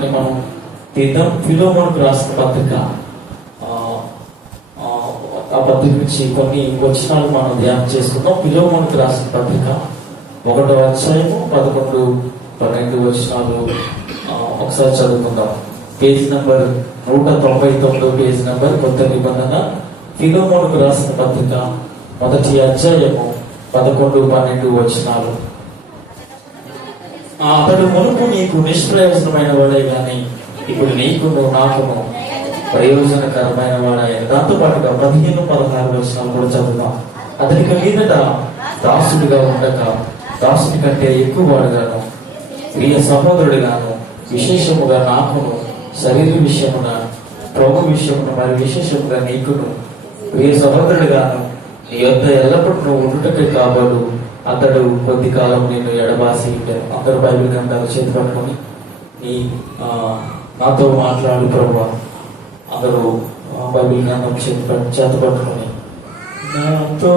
వాక్యాన్ని మనం తీద్దాం. ఫిలోమోనుకు రాసిన పత్రిక, ఆ పత్రిక నుంచి కొన్ని వచనాలు మనం ధ్యానం చేసుకుందాం. ఫిలోమోనుకు రాసిన పత్రిక 1వ అధ్యాయము 11, 12 వచనాలు ఒకసారి చదువుకుందాం. పేజ్ నంబర్ 199, పేజ్ నంబర్ కొత్త నిబంధన. ఫిలోమోనుకు రాసిన పత్రిక 1వ అధ్యాయము 11, 12 వచనాలు. అతడు మునుపు నీకు నిష్ప్రయోజనమైన వాడే గాని ఇప్పుడు నీకును నాకును ప్రయోజనకరమైన వాడాయి. దాంతో పాటుగా 15, 16 వచనాలు కూడా చదువుదాం. అతనికి మీదట దాసుడిగా ఉండక దాసుని కంటే ఎక్కువ వాడుగాను, ప్రియ సహోదరుడిగాను, విశేషముగా నాకును శరీర విషయమున, ప్రభు విషయమున, మరి విశేషముగా నీకును ప్రియ సహోదరుడిగాను నీ యొద్ద ఎల్లప్పుడూ ఉండుటకే కాబోలు అతడు కొద్ది కాలం నేను ఎడబాసి ఉంటాను. అందరూ బైబిల్ గ్రంథాలు చేతి పట్టుకొని నాతో మాట్లాడు ప్రభువా. అందరూ బైబిల్ గ్రంథం చేత పట్టుకొని నాతో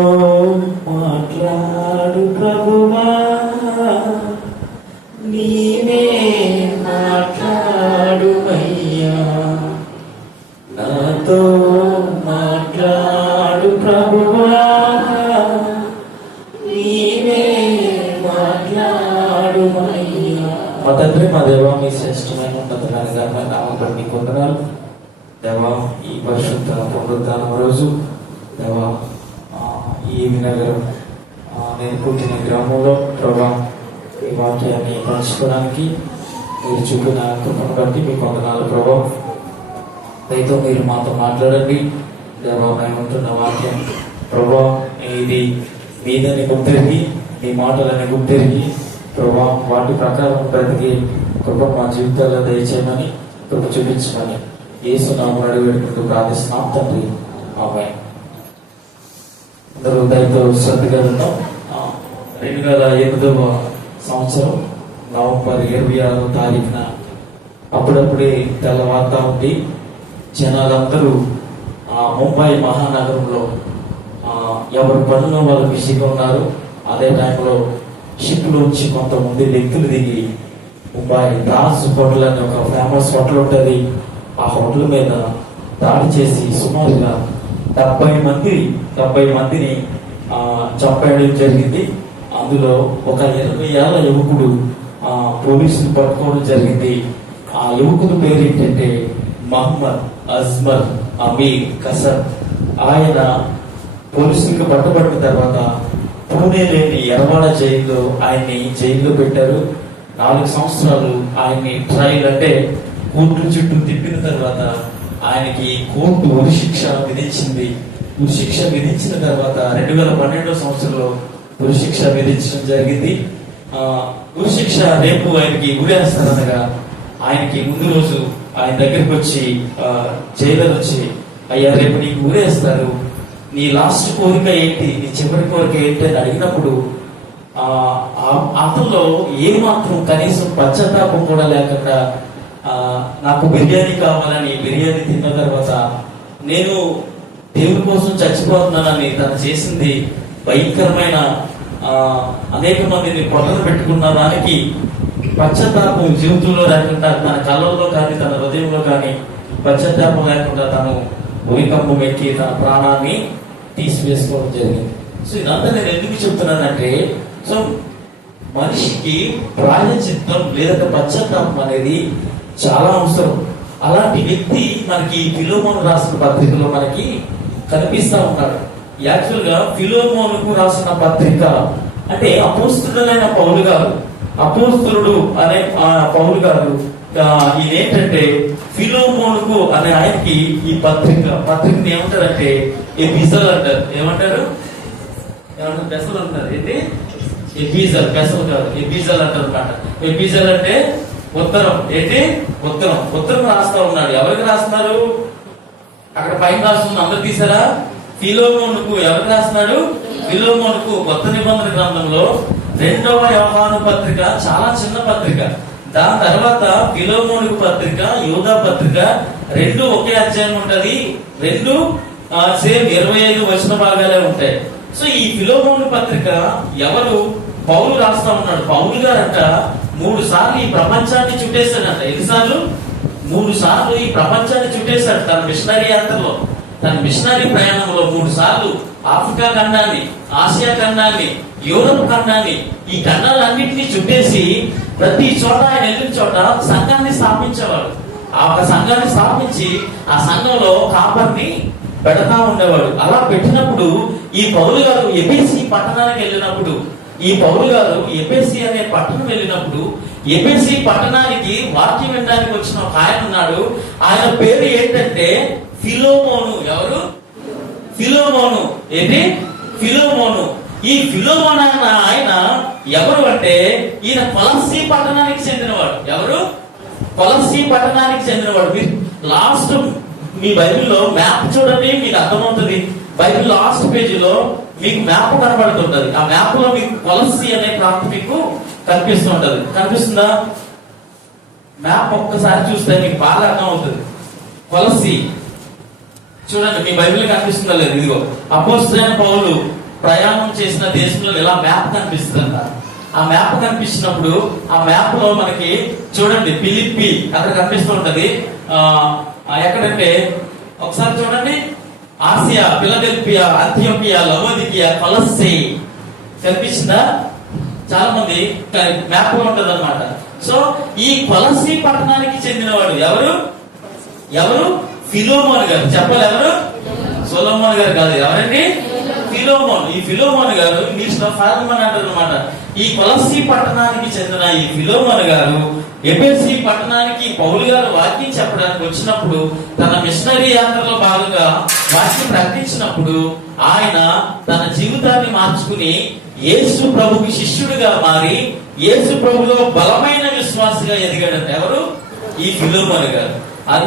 మాట్లాడు ప్రభువా, నీవే మాట్లాడు అయ్యా, నాతో మాట్లాడు ప్రభువా, నీవే మాట్లాడు అయ్యా. మా తండ్రి, మా దేవా, మీ శ్రేష్టమైన ఉన్నతమైన ఘనమైన నామమున మీకు వందనాలు దేవా. ఈ పరిశుద్ధ పునరుద్ధానం రోజు దేవా, ఈ వినగరం నేను పుట్టిన గ్రామంలో ప్రభా ఈ వాక్యాన్ని పంచుకోవడానికి మీరు చూపిన కృపను బట్టి మీకు వందనాలు ప్రభా. దయతో మీరు మాతో మాట్లాడండి దేవా. మేము ఉంటున్న వాక్యం ప్రభా, ఇది మీదని గుర్తెరిగి, మీ మాటలని గుర్తెరిగి ప్రభా, వాటి ప్రకారం బ్రతికి కృప మా జీవితాల్లో దయచేయమని, కృప చూపించమని యేసు నామమున అడిగి వేడుకుంటూ ప్రార్థిస్తున్నాం తండ్రి, ఆమేన్. అందరూ దయతో శ్రద్ధగా ఉన్నాం. 2008వ సంవత్సరం నవంబర్ 26వ తారీఖున అప్పుడప్పుడే తెల్లవారుతా ఉంది. జనాలందరూ ముంబై మహానగరంలో ఎవరు పనులు వాళ్ళు బిజీగా ఉన్నారు. అదే టైంలో షిప్లోంచి కొంతమంది వ్యక్తులు దిగి ముంబై తాజ్ హోటల్ అని ఒక ఫేమస్ హోటల్ ఉంటుంది. ఆ హోటల్ మీద దాడి చేసి సుమారుగా 70 మందిని చంపేయడం జరిగింది. అందులో ఒక 20 ఏళ్ల యువకుడు పోలీసులు పట్టుకోవడం జరిగింది. ఆ యువకుడి పేరు ఏంటంటే మహమ్మద్ అజ్మర్ అమీర్ కసర్. ఆయన పోలీసులకు పట్టుబడిన తర్వాత పూణేలోని ఎర్వాడ జైల్లో ఆయన్ని జైల్లో పెట్టారు. 4 సంవత్సరాలు ఆయన్ని ట్రయల్ అంటే కోర్టు చుట్టూ తిప్పిన తర్వాత ఆయనకి కోర్టు ఉరిశిక్ష విధించింది. ఉరిశిక్ష విధించిన తర్వాత 2012వ సంవత్సరంలో ఉరిశిక్ష విధించడం జరిగింది. ఉరిశిక్ష రేపు ఆయనకి ఉరేస్తారనగా ఆయనకి ముందు రోజు ఆయన దగ్గరికి వచ్చి జైలర్ వచ్చి, అయ్యా రేపు నీకు ఊరేస్తారు, నీ లాస్ట్ కోరిక ఏంటి, నీ చివరి కోరిక ఏంటి అని అడిగినప్పుడు అతనిలో ఏమాత్రం కనీసం పశ్చాత్తాపం కూడా లేకుండా నాకు బిర్యానీ కావాలని బిర్యానీ తిన్న తర్వాత నేను దేవుడి కోసం చచ్చిపోతున్నానని తను చేసింది భయంకరమైన అనేక మందిని పొట్టలు పెట్టుకున్న దానికి పశ్చాత్తాపం జీవితంలో లేకుండా, తన కళ్ళల్లో కానీ తన హృదయంలో కానీ పశ్చాత్తాపం లేకుండా తను భూమికంపం ఎక్కి తన ప్రాణాన్ని తీసివేసుకోవడం జరిగింది. సో ఇదంతా నేను ఎందుకు చెప్తున్నానంటే, సో మనిషికి ప్రాయశ్చిత్తం లేదా పశ్చాత్తాపం అనేది చాలా అవసరం. అలాంటి వ్యక్తి మనకి ఫిలోమోను రాసిన పత్రికలో మనకి కనిపిస్తా ఉన్నాడు. యాక్చువల్ గా ఫిలోమోనుకు రాసిన పత్రిక అంటే అపోస్తులుడైన పౌలు గారు, అపోస్తులుడు అనే పౌలు గారు ఈయనేంటంటే ఫిలోమోనుకు అనే ఆయనకి ఈ పత్రికని ఏమంటారంటే ఎపిజల్ అంటారు. ఏమంటారు? పెసలు అంటారు. ఏంటి? ఎపిజల్. పెసలు కాదు, ఎపిజల్ అంటారు అన్నమాట. ఎపిజల్ అంటే ఉత్తరం. ఏంటి? ఉత్తరం రాస్తా ఉన్నాడు. ఎవరికి రాస్తున్నారు? అక్కడ పైన రాస్తుంది, అందరు తీసారా? ఫిలోమోనుకు. ఎవరికి రాస్తున్నాడు? ఫిలోమోనుకు. కొత్త నిబంధన గ్రంథంలో 2వ యోహాను పత్రిక చాలా చిన్న పత్రిక. దాని తర్వాత ఫిలోమోనుకు పత్రిక, యూదా పత్రిక, 2 ఒకే అధ్యాయం ఉంటది. 2 సేమ్ 25 వచన భాగాలే ఉంటాయి. సో ఈ ఫిలోమోను పత్రిక ఎవరు? పౌలు రాస్తా ఉన్నాడు. పౌలు గారంట 3 సార్లు ఈ ప్రపంచాన్ని చుట్టేశాడంట. ఎన్నిసార్లు? 3 సార్లు ఈ ప్రపంచాన్ని చుట్టేశాడు తన మిషనరీ యాత్రలో. తన మిషనరీ ప్రయాణంలో 3 సార్లు ఆఫ్రికా ఖండాన్ని, ఆసియా ఖండాన్ని, యూరోప్ ఖండాన్ని, ఈ ఖండాలన్నింటినీ చుట్టేసి ప్రతి చోట ఆయన వెళ్ళిన చోట సంఘాన్ని స్థాపించేవాడు. ఆ ఒక సంఘాన్ని స్థాపించి ఆ సంఘంలో కాపర్ని పెడతా ఉండేవాడు. అలా పెట్టినప్పుడు ఈ పౌలు గారు ఎఫెసీ పట్టణానికి వెళ్ళినప్పుడు, ఈ పౌలు గారు ఎఫెసీ అనే పట్టణం వెళ్ళినప్పుడు, ఎఫెసీ పట్టణానికి వాక్యం వినడానికి వచ్చిన ఒక ఆయన ఉన్నాడు. ఆయన పేరు ఏంటంటే ఫిలోమోను. ఎవరు? ఫిలోమోను. ఏంటి? ఫిలోమోను. ఈ ఫిలోమోను అన్న ఆయన ఎవరు అంటే ఈయన కొలస్సీ పట్టణానికి చెందినవాడు. ఎవరు? కొలస్సీ పట్టణానికి చెందినవాడు. మీరు లాస్ట్ మీ బైబిల్లో మ్యాప్ చూడండి, మీకు అర్థమవుతుంది. బైబిల్ లాస్ట్ పేజీలో మీకు మ్యాప్ కనబడుతుంటది. ఆ మ్యాప్ లో మీకు కొలస్సీ అనే ప్రాంతం మీకు కనిపిస్తూ ఉంటది. కనిపిస్తుందా? మ్యాప్ ఒక్కసారి చూస్తే మీకు బాగా అర్థం అవుతుంది. కొలస్సీ చూడండి, మీ బైబిల్ కనిపిస్తుందా లేదు? ఇదిగో అపోస్తలుడైన పౌలు ప్రయాణం చేసిన దేశంలో ఇలా మ్యాప్ కనిపిస్తుందంట. ఆ మ్యాప్ కనిపించినప్పుడు ఆ మ్యాప్ లో మనకి చూడండి ఫిలిప్పి అక్కడ కనిపిస్తూ ఉంటది. ఎక్కడంటే ఒకసారి చూడండి, ఆసియా, ఫిలడెల్ఫియా, అంతియోకియా, లవోదికియా, కొలస్సీ కనిపించిందా? చాలా మంది మ్యాప్ లో ఉంటది అనమాట. సో ఈ కొలస్సీ పట్టణానికి చెందినవాడు ఎవరు? ఎవరు? ఫిలోమోన్ గారు. చెప్పాలి ఎవరు? సొలొమోన్ గారు కాదు. ఎవరండి? ఫిలోమోన్. ఈ ఫిలోమోన్ గారు ఇంగ్లీష్ లో ఫార్మన్ అంటారు అనమాట. ఈ కొలస్సీ పట్టణానికి చెందిన ఈ ఫిలోమోన్ గారు ఎఫెసీ పట్టణానికి పౌలు గారు వాక్యం చెప్పడానికి వచ్చినప్పుడు, తన మిషనరీ యాత్రలో భాగంగా వాక్యం ప్రకటించినప్పుడు ఆయన తన జీవితాన్ని మార్చుకుని యేసు ప్రభుకి శిష్యుడిగా మారి యేసు ప్రభులో బలమైన విశ్వాసగా ఎదిగాడంట. ఎవరు? ఈ ఫిలోమోన్ గారు.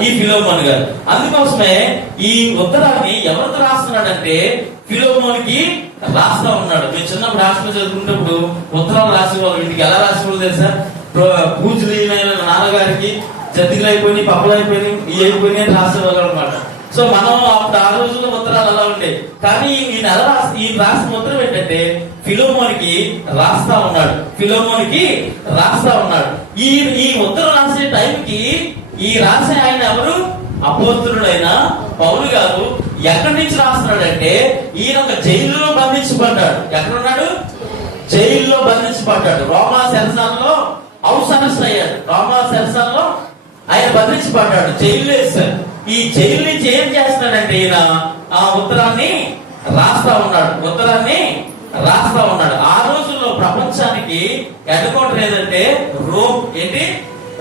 ఈ ఫిలోమోన్ గారు. అందుకోసమే ఈ ఉత్తరాన్ని ఎవరితో రాస్తున్నాడంటే ఫిలోమోన్కి రాస్తా ఉన్నాడు. మేము చిన్నప్పుడు హాస్టల్ చదువుకున్నప్పుడు ఉత్తరాలు రాసేవాళ్ళు. ఇంటికి ఎలా రాసేవాళ్ళు తెలుసా? పూజలు నాన్నగారికి జతికలు అయిపోయి, పప్పులు అయిపోయి, ఇవి అయిపోయినాయి రాసేవాళ్ళు అనమాట. సో మనం అప్పుడు ఆ రోజుల్లో ఉత్తరాలు అలా ఉండే. కానీ ఈయన ఎలా రాసిన ఉత్తరం ఏంటంటే ఫిలోమోన్కి రాస్తా ఉన్నాడు. ఫిలోమోన్కి రాస్తా ఉన్నాడు. ఈ ఉత్తరం రాసే టైంకి ఈ రాసే ఆయన ఎవరు? అపోస్తలుడైన పౌలు గారు. ఎక్కడి నుంచి రాస్తున్నాడంటే ఈయన ఒక జైల్లో బంధించబడ్డాడు. ఎక్కడున్నాడు? జైల్లో బంధించబడ్డాడు. రోమా సెరసాలలో హౌస్ అరెస్ట్ అయ్యాడు. రోమా సెరసాలలో ఆయన బంధించబడ్డాడు. జైలు వేశారు. ఈ జైలు నుంచి ఏం చేస్తున్నాడంటే ఈయన ఆ ఉత్తరాన్ని రాస్తా ఉన్నాడు. ఉత్తరాన్ని రాస్తా ఉన్నాడు. ఆ రోజుల్లో ప్రపంచానికి హెడ్ క్వార్టర్ ఏదంటే రోమ్. ఏంటి?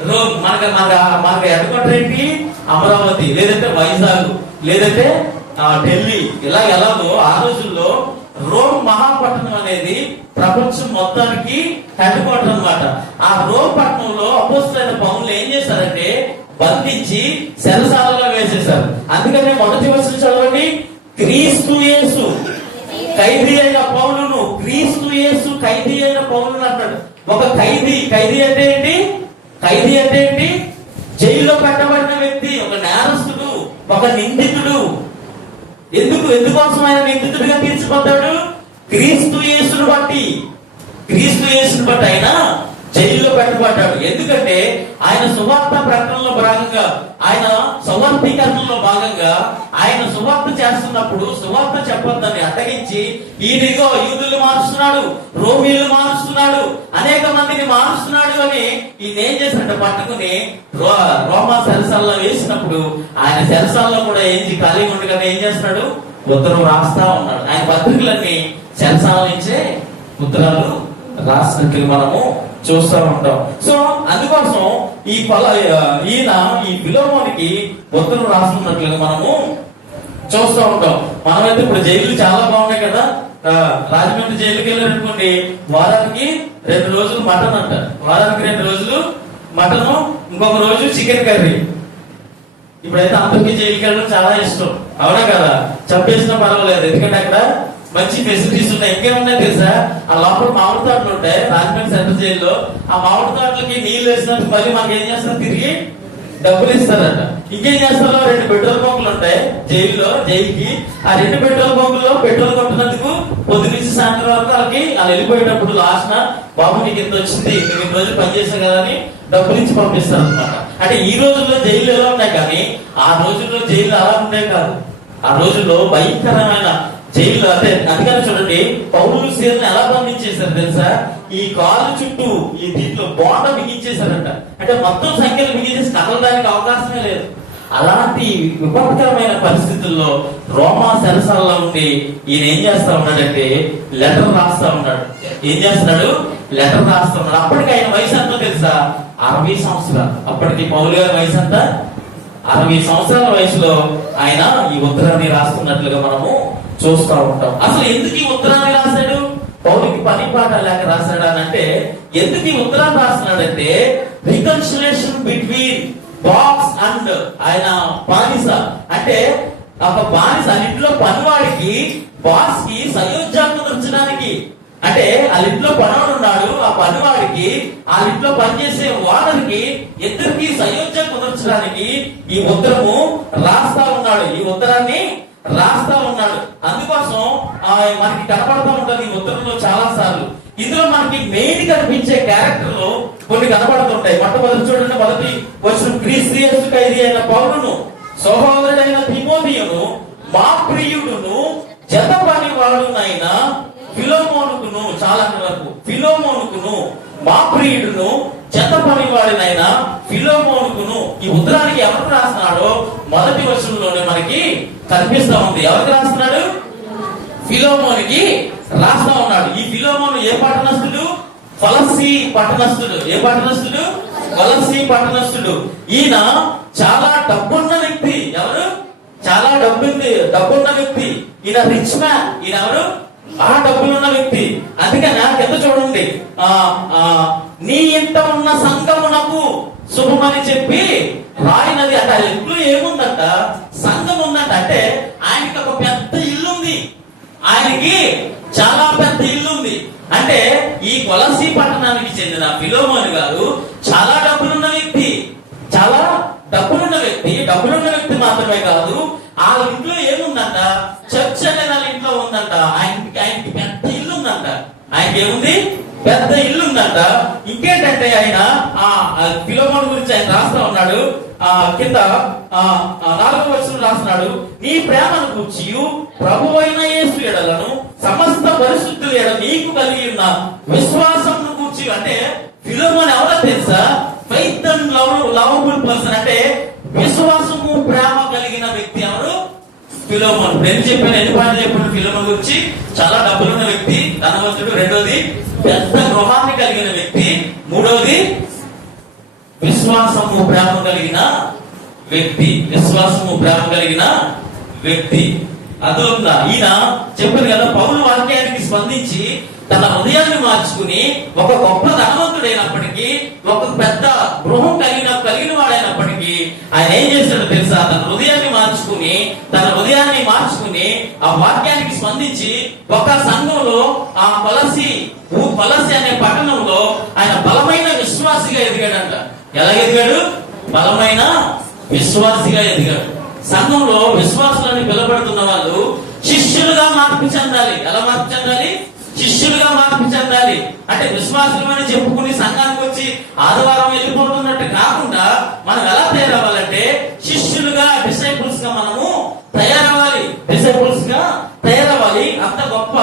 రోమ్. మనకి హెడ్ క్వార్టర్ ఏంటి? అమరావతి, లేదంటే వైజాగ్, లేదంటే ఢిల్లీ. ఇలా ఎలాగో ఆ రోజుల్లో రోమ్ మహాపట్టణం అనేది ప్రపంచం మొత్తానికి హెడ్ క్వార్టర్ అన్నమాట. ఆ రోమ్ పట్టణంలో అపోస్తలుడైన పౌలు ఏం చేశారంటే బంధించి చెరసాలలో వేసేశారు. అందుకనే మొదటి వచనం చదవండి. క్రీస్తు యేసు ఖైదీ అయిన పౌలును, క్రీస్తు యేసు ఖైదీ అయిన పౌలును అంటాడు. ఒక ఖైదీ. ఖైదీ అంటే ఏంటి? ఖైదీ అంటే ఏంటి? జైల్లో పెట్టబడిన వ్యక్తి, ఒక నేరస్తుడు, ఒక నిందితుడు. ఎందుకోసం ఆయన నిందితుడిగా తీర్చిపోతాడు? క్రీస్తు యేసును బట్టి. క్రీస్తు యేసును బట్టి ఆయన జైల్లో పెట్టబడ్డాడు. ఎందుకంటే ఆయన సువార్త ప్రకటనలో భాగంగా, ఆయన సువార్తీకరణలో భాగంగా ఆయన సువార్త చేస్తున్నప్పుడు సువార్త చెప్పొద్దని అడ్డగించి ఈయనగో యూదులు మారుస్తున్నాడు, రోమీలు మారుస్తున్నాడు, అనేక మందిని మారుస్తున్నాడు అని ఈయన ఏం చేశాడంటే పట్టుకుని రోమా సెరసాల్లో వేసినప్పుడు ఆయన సెరసాల్లో కూడా ఖాళీగా ఉండగానే ఏం చేస్తున్నాడు? ఉత్తరం రాస్తా ఉన్నాడు. ఆయన పత్రికలన్నీ సెరసాల నుంచే ఉత్తరాలు రాసినట్లు మనము చూస్తూ ఉంటాం. సో అందుకోసం ఈయన ఈ ఫిలోమోనికి ఉత్తరం రాస్తున్నట్లుగా మనము చూస్తూ ఉంటాం. మనమైతే ఇప్పుడు జైలు చాలా బాగున్నాయి కదా. రాజమండ్రి జైలుకి వెళ్ళారనుకోండి, వారానికి 2 రోజులు మటన్ అంట. వారానికి 2 రోజులు మటను, ఇంకొక రోజు చికెన్ కర్రీ. ఇప్పుడైతే అందరికీ జైలుకి వెళ్ళడం చాలా ఇష్టం, అవునా కదా? చంపేసినా పర్వాలేదు, ఎందుకంటే అక్కడ మంచి ఫెసిలిటీస్ ఉన్నాయి. ఇంకేమున్నాయి తెలుసా? ఆ లోపల మామిడి తోటలు ఉంటాయి రాజమండ్రి సెంట్రల్ జైల్లో. ఆ మామిడి తోటలకి నీళ్లు వేసినట్టు మళ్ళీ మనకి ఏం చేస్తారు? తిరిగి డబ్బులు ఇస్తారంట. ఇంకేం చేస్తారో 2 పెట్రోల్ బంకులు ఉంటాయి జైలుకి. ఆ 2 పెట్రోల్ బంకుల్లో పెట్రోల్ కొట్టినందుకు పొద్దు నుంచి సాయంత్రం వరకు వాళ్ళకి వాళ్ళు వెళ్ళిపోయేటప్పుడు లాస్ట్ బాబు నీకు ఎంత వచ్చింది, నువ్వు ఇన్ని రోజులు పనిచేసావు కదా అని డబ్బులు ఇచ్చి పంపిస్తారు అనమాట. అంటే ఈ రోజుల్లో జైలు ఎలా ఉన్నాయి కానీ ఆ రోజుల్లో జైలు అలా ఉండే కాదు. ఆ రోజుల్లో భయంకరమైన జైలు. అంటే అందుకని చూడండి పౌరులు సీలను ఎలా బంధించేశారు తెలుసా? ఈ కాలు చుట్టూ ఈ దీంట్లో బోండ బిగించేశారంట. అంటే మొత్తం సంఖ్యలు బిగించేసి కదలడానికి అవకాశమే లేదు. అలాంటి విపత్కరమైన పరిస్థితుల్లో రోమా సెరసాలలో ఉండి ఈయన ఏం చేస్తా ఉన్నాడంటే లెటర్ రాస్తా ఉన్నాడు. ఏం చేస్తున్నాడు? లెటర్ రాస్తా ఉన్నాడు. అప్పటికి ఆయన వయసు ఎంతో తెలుసా? 60 సంవత్సరాలు. అప్పటికి పౌలు గారి వయసు ఎంత? 60 సంవత్సరాల వయసులో ఆయన ఈ ఉత్తరాన్ని రాస్తున్నట్లుగా మనము చూస్తూ ఉంటాం. అసలు ఎందుకు ఈ ఉత్తరాన్ని రాశాడు? పౌలుకి పని పాట లేక రాశాడు అని అంటే, ఎందుకు ఈ ఉత్తరాన్ని రాస్తున్నాడంటే రికన్సిలేషన్ బిట్వీన్ బాస్ అండ్ ఆయన బానిస. అంటే ఒక బానిస ఇంట్లో పనివాడికి బాస్ కి సయోధ్యం కుదర్చడానికి, అంటే ఆ ఇంట్లో పనివాడు ఉన్నాడు, ఆ పనివాడికి ఆ ఇంట్లో పనిచేసే ఓనర్కి ఇద్దరికి సయోధ్యం కుదర్చడానికి ఈ ఉత్తరము రాస్తా ఉన్నాడు. ఈ ఉత్తరాన్ని రాస్తా ఉన్నాడు. అందుకోసం మనకి కనపడతా ఉంటుంది ఈ ఉత్తరంలో చాలా సార్లు. ఇందులో మనకి మెయిన్ కనిపించే క్యారెక్టర్లు కొన్ని కనబడుతుంటాయి. మొట్టమొదటి చూడండి, మొదటి వచ్చిన క్రీస్తు ఖైదీ అయిన పౌలును, సహోదరుడైన తిమోతియును, మా ప్రియుడును, జత పని వాడునైన ఫిలోమోనుకును, చాలా వరకు ఫిలోమోనుకును, మా ప్రియుడును, జత పని వాడినైన ఫిలోమోనుకును. ఈ ఉత్తరానికి ఎవరికి రాస్తున్నాడో మొదటి వచనంలోనే మనకి కనిపిస్తా ఉంది. ఎవరికి రాస్తున్నాడు? ఫిలోమోనికి రాస్తా ఉన్నాడు. ఈ ఫిలోమోను ఏ పట్టణస్థుడు? కొలస్సీ పట్టణస్థుడు. ఏ పట్టణస్థుడు? కొలస్సీ పట్టణస్థుడు. ఈయన చాలా డబ్బున్న వ్యక్తి. ఎవరు? చాలా డబ్బున్న వ్యక్తి. ఈయన రిచ్ మ్యాన్. ఈయన ఎవరు? ఆ డబ్బులున్న వ్యక్తి. అందుకని కింద చూడండి, నీ ఇంట ఉన్న సంఘమునకు శుభమని చెప్పి రాయినది. అంటే ఆ ఇంట్లో ఏముందంట? సంఘం ఉందంట. అంటే ఆయనకి ఒక పెద్ద ఇల్లు ఉంది. ఆయనకి చాలా పెద్ద ఇల్లు ఉంది. అంటే ఈ కొలసీ పట్టణానికి చెందిన ఫిలోమోను గారు చాలా డబ్బులున్న వ్యక్తి. చాలా డబ్బులున్న వ్యక్తి. డబ్బులున్న వ్యక్తి మాత్రమే కాదు, ఆ ఇంట్లో ఏముందంట? చర్చ్ అనే వాళ్ళ ఇంట్లో ఉందంట. ఆయనకి పెద్ద ఇల్లు ఉందంట. ఆయనకి ఏముంది? పెద్ద ఇల్లు ఉందంట. ఇంకేంటంటే ఆయన ఫిలోమోను గురించి ఆయన రాస్తా ఉన్నాడు. కింద 4వ వచనం రాస్తున్నాడు, నీ ప్రేమను గూర్చి ప్రభువైన యేసు ఎడలను సమస్త పరిశుద్ధుల ఎడ నీకు కలిగి ఉన్న విశ్వాసంను గూర్చి. అంటే ఫిలోమోను ఎవరో తెలుసా? Faith and lovable person. అంటే విశ్వాసము ప్రేమ కలిగిన వ్యక్తి ఎవరు? ఫిలోమోను. నేను చెప్పాను, ఎన్ని పాటలు చెప్పాను ఫిలోమోను గురించి. చాలా డబ్బులున్న వ్యక్తి, ధనవంతుడు. రెండోది పెద్ద గృహాన్ని కలిగిన వ్యక్తి. మూడోది విశ్వాసము ప్రేమ కలిగిన వ్యక్తి. విశ్వాసము ప్రేమ కలిగిన వ్యక్తి. అదొందా? ఈయన చెప్పారు కదా, పౌలు వాక్యానికి స్పందించి తన హృదయాన్ని మార్చుకుని ఒక గొప్ప ధనవంతుడైనప్పటికీ, ఒక పెద్ద గృహం కలిగిన వాడైనప్పటికీ ఆయన ఏం చేశాడో తెలుసా? తన హృదయాన్ని మార్చుకుని ఆ వాక్యానికి స్పందించి ఒక సంఘంలో, ఆ కొలసి అనే పట్టణంలో ఆయన బలమైన విశ్వాసిగా ఎదిగాడంట. ఎలా ఎదిగాడు? బలమైన విశ్వాసిగా ఎదిగాడు. సంఘంలో విశ్వాసులని పిలబడుతున్న వాళ్ళు శిష్యులుగా మార్పు చెందాలి. ఎలా మార్పు చెందాలి? శిష్యులుగా మార్పు చెందాలి. అంటే విశ్వాసులమని చెప్పుకుని సంఘానికి వచ్చి ఆదివారం వెళ్ళిపోతున్నట్టు కాకుండా మనం ఎలా తయారవ్వాలంటే శిష్యులుగా, డిసైపుల్స్ గా మనము తయారవ్వాలి. అంత గొప్ప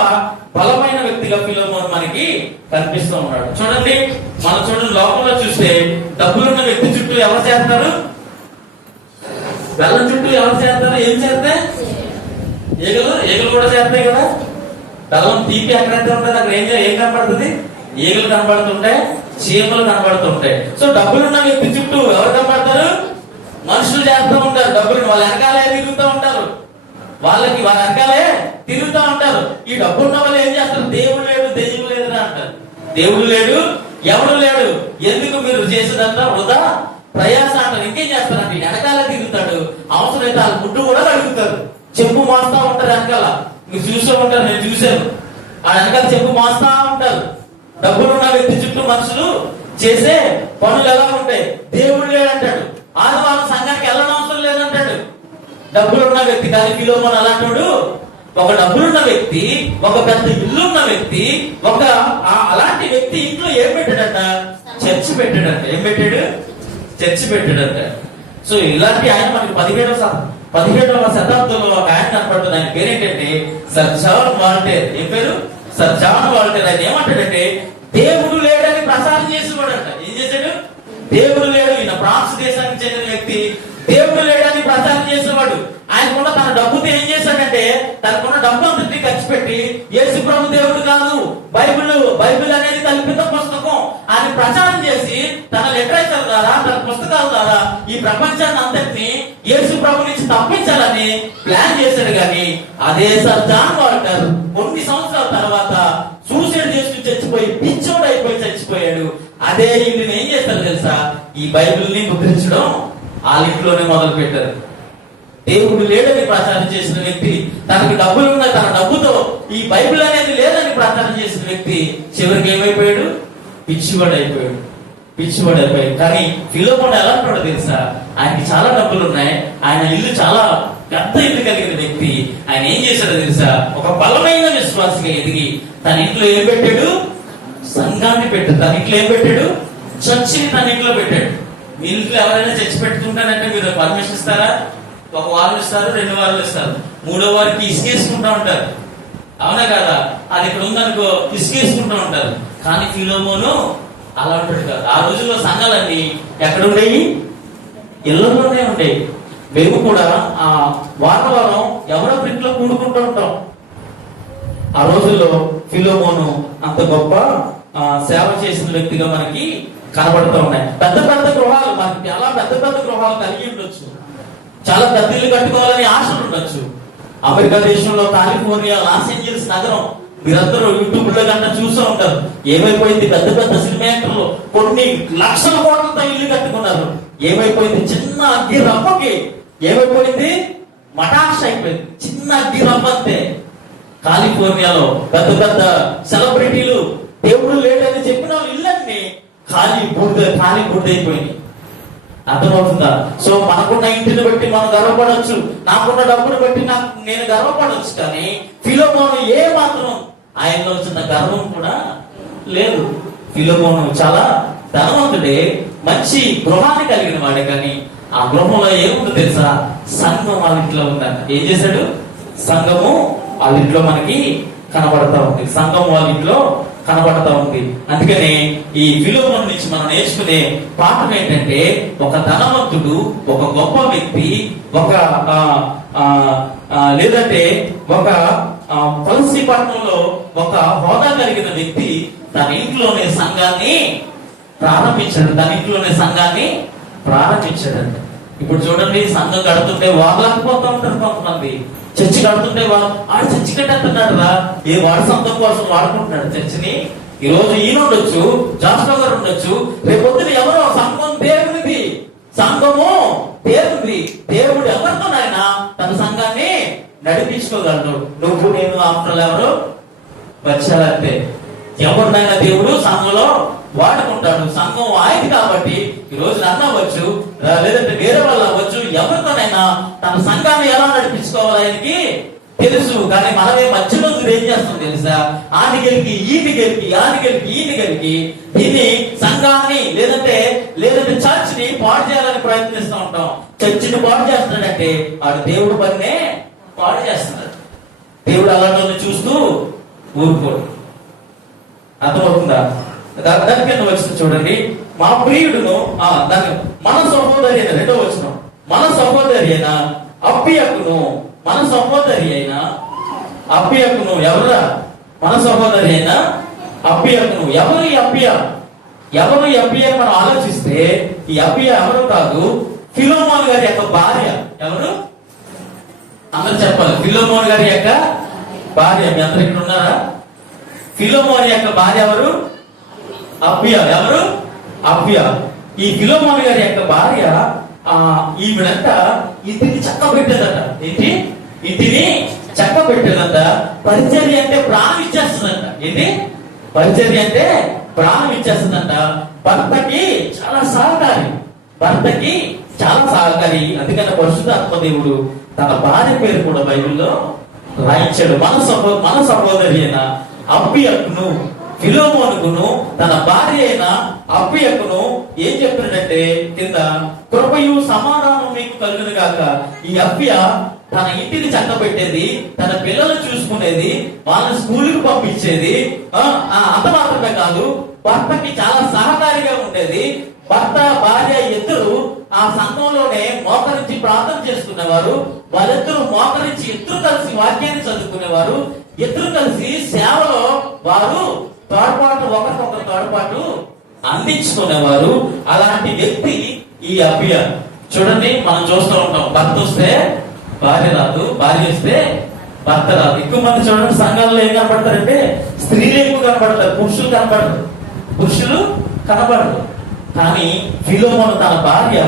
బలమైన వ్యక్తిగా ఫిలోమోను మనకి కనిపిస్తూ ఉన్నాడు. చూడండి, లోకంలో చూస్తే డబ్బులున్న వ్యక్తి చుట్టూ ఎవరు చేస్తారు? బెల్లం చుట్టూ ఎవరు చేస్తారు? ఏం చేస్తే? ఈగలు కూడా చేస్తాయి కదా. బెల్లం తీపి ఎక్కడైతే ఉంటుంది అక్కడ ఏం కనబడుతుంది? ఈగలు కనబడుతుంటాయి, చీమలు కనబడుతుంటాయి. సో డబ్బులున్న వ్యక్తి చుట్టూ ఎవరు కనబడతారు? మనుషులు చేస్తూ ఉంటారు. డబ్బులు వాళ్ళ వెనకాలే తిరుగుతూ ఉంటారు. వాళ్ళ వెనకాలే తిరుగుతూ ఉంటారు. ఈ డబ్బున్న వాళ్ళు ఏం చేస్తారు? దేవుడు లేడు, దెయ్యం లేదు అంటారు. దేవుడు లేడు, ఎవడు లేడు, ఎందుకు మీరు చేసేదంతా వృధా ప్రయాస అంటారు. ఇంకేం చేస్తారంటే వెనకాలే తిరుగుతాడు. అవసరమైతే వాళ్ళ ముడ్డు కూడా కడుగుతారు. చెప్పు మోస్తా ఉంటారు వెనకాల. మీరు చూస్తూ ఉంటారు, నేను చూశాను. ఆ వెనకాల చెప్పు మోస్తా ఉంటారు. డబ్బులున్న వ్యక్తి చుట్టూ మనుషులు చేసే పనులు ఎలా ఉంటాయి? దేవుడు లేడంటాడు. ఆదివారం సంఘానికి వెళ్ళడం అవసరం లేదంటాడు డబ్బులున్న వ్యక్తి. కానీ ఫిలోమోను అలాంటాడు ఒక డబ్బులున్న వ్యక్తి, ఒక పెద్ద ఇల్లున్న వ్యక్తి, అలాంటి వ్యక్తి ఇంట్లో ఏం పెట్టాడంట? చర్చి పెట్టాడంట. ఏం పెట్టాడు? చర్చి పెట్టాడంట. సో ఇలాంటి ఆయన మనకి 17వ శతాబ్దంలో ఒక ఆయన కనపడుతుంది. ఆయన పేరేంటంటే సర్ జాన్ వాల్టేర్. ఏం పేరు? Sir John Walter. ఆయన ఏమంటాడంటే దేవుడు లేడని ప్రచారం చేసేవాడంట. ఏం చేశాడు? దేవుడు లేడు. ఈయన ఫ్రాన్స్ దేశానికి చెందిన వ్యక్తి. దేవుడు లేడని ప్రచారం చేసేవాడు. ఆయనకున్న తన డబ్బుతో ఏం చేశాడంటే తనకున్న డబ్బు అంతటి ఖర్చు పెట్టి యేసు ప్రభు దేవుడు కాదు, బైబిల్ అనేది కల్పిత పుస్తకం అని ప్రచారం చేసి తన లిటరేచర్ ద్వారా, తన పుస్తకాల ద్వారా ఈ ప్రపంచాన్ని అంతటిని యేసు ప్రభు నుంచి తప్పించాలని ప్లాన్ చేశాడు. కానీ అదే సర్ జాన్ వాల్టర్ కొన్ని సంవత్సరాల తర్వాత సూసైడ్ చేసుకుని చచ్చిపోయి పిచ్చోడు అయిపోయి చచ్చిపోయాడు. అదే ఇల్లుని ఏం చేస్తారు తెలుసా? ఈ బైబిల్ ని ముద్రించడం ఆ ఇంట్లోనే మొదలు పెట్టారు. దేవుడు లేడని ప్రచారం చేసిన వ్యక్తి, తనకి డబ్బులున్న తన డబ్బుతో ఈ బైబిల్ అనేది లేదని ప్రచారం చేసిన వ్యక్తి చివరికి ఏమైపోయాడు? పిచ్చివాడు అయిపోయాడు. కానీ ఫిలోమోను ఎలా ఉంటాడో తెలుసా? ఆయనకి చాలా డబ్బులు ఉన్నాయి. ఆయన ఇల్లు చాలా పెద్ద ఇల్లు కలిగిన వ్యక్తి. ఆయన ఏం చేశాడో తెలుసా? ఒక బలమైన విశ్వాసగా ఎదిగి తన ఇంట్లో ఏం పెట్టాడు? సంఘాన్ని పెట్టాడు. తన ఇంట్లో ఏం పెట్టాడు? చర్చిని తన ఇంట్లో పెట్టాడు. మీ ఇంట్లో ఎవరైనా చర్చి పెట్టుకుంటానంటే మీరు పర్మిషన్ ఇస్తారా? 1 వారం ఇస్తారు, 2 వారాలు ఇస్తారు, 3వ వారికి ఇసుకేసుకుంటా ఉంటారు. అవునా కదా? అది ఇక్కడ ఉందనుకో ఇసుకేసుకుంటూ ఉంటారు. కానీ ఫిలోమోను అలా ఉంటాడు కాదు. ఆ రోజుల్లో సంఘాలన్నీ ఎక్కడ ఉండేవి? ఇళ్లలోనే ఉండేవి. మేము కూడా ఆ వారం ఎవరో ఇంట్లో కూడుకుంటూ ఉంటాం. ఆ రోజుల్లో ఫిలోమోను అంత గొప్ప సేవ చేసిన వ్యక్తిగా మనకి కనబడుతూ ఉన్నాయి. పెద్ద గృహాలు, మనకి చాలా పెద్ద గృహాలు కలిగి ఉండొచ్చు. చాలా పెద్ద ఇల్లు కట్టుకోవాలని ఆశలు ఉండొచ్చు. అమెరికా దేశంలో కాలిఫోర్నియా లాస్ ఏంజల్స్ నగరం మీరందరూ యూట్యూబ్ లో కన్నా చూస్తూ ఉంటారు. ఏమైపోయింది? పెద్ద సినిమా యాక్టర్లు కొన్ని లక్షల కోట్లతో ఇల్లు కట్టుకున్నారు. ఏమైపోయింది? చిన్న అగ్గి రప్పకి ఏమైపోయింది? మటాక్ష అయిపోయింది. చిన్న అగ్గి రప్పంతే. కాలిఫోర్నియాలో పెద్ద సెలబ్రిటీలు దేవుడు లేడని చెప్పిన ఇళ్ళన్నీ ఖాళీ బుడ్డైపోయింది. అర్థమవుతుందా? సో మనకున్న ఇంటిని బట్టి మనం గర్వపడవచ్చు, నాకున్న డబ్బును బట్టి నేను గర్వపడవచ్చు. కానీ ఫిలోమోను ఏ మాత్రం ఆయనలో చిన్న గర్వం కూడా లేదు. ఫిలోమోను చాలా ధనవంతుడే, మంచి గృహాన్ని కలిగిన వాడే. కానీ ఆ గృహంలో ఏముందో తెలుసా? సంఘం వాళ్ళ ఇంట్లో ఉందంట. ఏం చేశాడు? సంఘము వాళ్ళ ఇంట్లో మనకి కనబడతా ఉంది. సంఘం వాళ్ళ ఇంట్లో కనబడతా ఉంది. అందుకనే ఈ ఫిలోమోను నుంచి మనం నేర్చుకునే పాఠం ఏంటంటే, ఒక ధనవంతుడు, ఒక గొప్ప వ్యక్తి, లేదంటే ఒక పల్సి పట్టణంలో ఒక హోదా కలిగిన వ్యక్తి తన ఇంట్లోనే సంఘాన్ని ప్రారంభించాడంట. ఇప్పుడు చూడండి, సంఘం కడుతుంటే వాళ్ళకపోతూ ఉంటారు కొంతమంది. చర్చి కడుతుంటే వాడు చర్చి కట్టేస్తున్నాడు రా, వాడి సొంతం కోసం వాడుకుంటున్నాడు చర్చిని. ఈ రోజు ఈయన ఉండొచ్చు, జాస్టో గారు ఉండొచ్చు, రేపొద్దున ఎవరో సంఘం దేవునిది, సంఘము దేవునిది. దేవుడు ఎవరితో ఆయన తన సంఘాన్ని నడిపించుకోగలడు. నువ్వు నేను ఆఫ్టర్ ఎవరు వచ్చారంటే ఎవరినైనా దేవుడు సంఘంలో వాడుకుంటాడు. సంఘం ఆయన కాబట్టి ఈ రోజు నన్ను అవ్వచ్చు, లేదంటే వేరే వాళ్ళు అవ్వచ్చు, ఎవరితోనైనా తన సంఘాన్ని ఎలా నడిపించుకోవాలి ఆయనకి తెలుసు. కానీ మనమే మధ్య రోజులు ఏం చేస్తాం తెలుసా? ఆదిగలికి ఈయన గెలికి దీన్ని సంఘాన్ని లేదంటే చర్చిని పాడు చేయాలని ప్రయత్నిస్తూ ఉంటాం. చర్చిని పాడు చేస్తున్నాడంటే వాడు దేవుడు పనినే పాడు చేస్తున్నాడు. దేవుడు అలాంటి చూస్తూ ఊరుకోడు. అర్థమవుతుందా? దాని కింద వచ్చిన చూడండి, మా ప్రియుడును మన సహోదరి అయిన 2వ వచనం, మన సహోదరి అయిన అప్పియకును ఎవరా? మన సహోదరి అయిన అప్పియకును. ఎవరు ఈ అప్పియ మనం ఆలోచిస్తే ఈ అప్పియ ఎవరు కాదు, ఫిలోమోను గారి యొక్క భార్య. ఎవరు? అందరూ చెప్పాలి. ఫిలోమోను గారి యొక్క భార్య. మీ అందరు ఇక్కడ ఉన్నారా? ఫిలోమోను యొక్క భార్య ఎవరు? అప్పియ. ఎవరు? అప్పియ. ఈ ఫిలోమోను గారి యొక్క భార్య ఈవిడంట ఇంటిని చక్కబెట్టేదట. ఇంటిని చక్కబెట్టేదంట. పరిచర్య అంటే ప్రాణం ఇచ్చేస్తుందంట. పరిచర్య అంటే ప్రాణం ఇచ్చేస్తుందంట. భర్తకి చాలా సహకారి. అందుకని పరిశుద్ధాత్మ దేవుడు తన భార్య పేరు కూడా బైబిల్లో రాయించాడు. మన సహోదరి అయిన అప్పియకును ఫిలోమోనుకును తన భార్య అయిన అప్పియకును ఏం చెప్తున్నాడంటే కింద కృపయు సమాధానం మీకు కలుగును గాక. ఈ అప్పియ తన ఇంటిని చక్కబెట్టేది, తన పిల్లలు చూసుకునేది, వాళ్ళని స్కూల్కి పంపించేది. అంత మాత్రమే కాదు, భర్తకి చాలా సహకారిగా ఉండేది. భర్త భార్య ఇద్దరు ఆ సంఘంలోనే మోకరించి ప్రార్థన చేసుకునేవారు. వాళ్ళిద్దరూ మోకరించి ఇద్దరు కలిసి వాక్యాన్ని చదువుకునేవారు. ఇద్దరు కలిసి సేవలో వారు తోడ్పాటు, ఒకరికొకరు తోడ్పాటు అందించుకునేవారు. అలాంటి వ్యక్తి ఈ అప్పియ. చూడండి, మనం చూస్తూ ఉంటాం, భర్త వస్తే భార్య రాదు, భార్య వస్తే భర్త రాదు. ఎక్కువ మంది చూడండి సంఘాల్లో ఏం కనపడతారంటే స్త్రీలు ఎక్కువ కనపడతారు, పురుషులు కనపడరు. కానీ ఫిలోమోను తన భార్య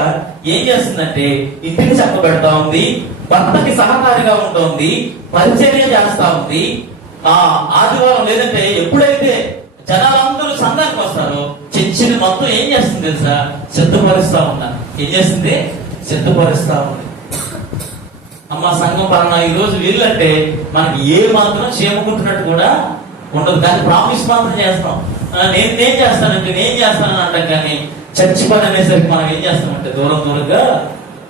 ఏం చేస్తుందంటే ఇంటిని చక్కబెడతా ఉంది, భర్తకి సహకారిగా ఉంటుంది, పరిచర్య చేస్తా ఉంది. ఆదివారం లేదంటే ఎప్పుడైతే జనాలందరూ సంఘానికి వస్తారో చర్చిని మొత్తం ఏం చేస్తుంది తెలుసా? సిద్ధపరుస్తా ఉన్నా. ఏం చేస్తుంది? సిద్ధపరుస్తా ఉంది. అమ్మ సంఘం పరంగా ఈ రోజు వీళ్ళంటే మనకి ఏ మాత్రం చేమకుంటున్నట్టు కూడా ఉండదు. దాన్ని ప్రామిస్ మాత్రం చేస్తాం. నేను చేస్తానని అంటాం. కానీ చర్చి పని అనేసరికి మనం ఏం చేస్తామంటే దూరంగా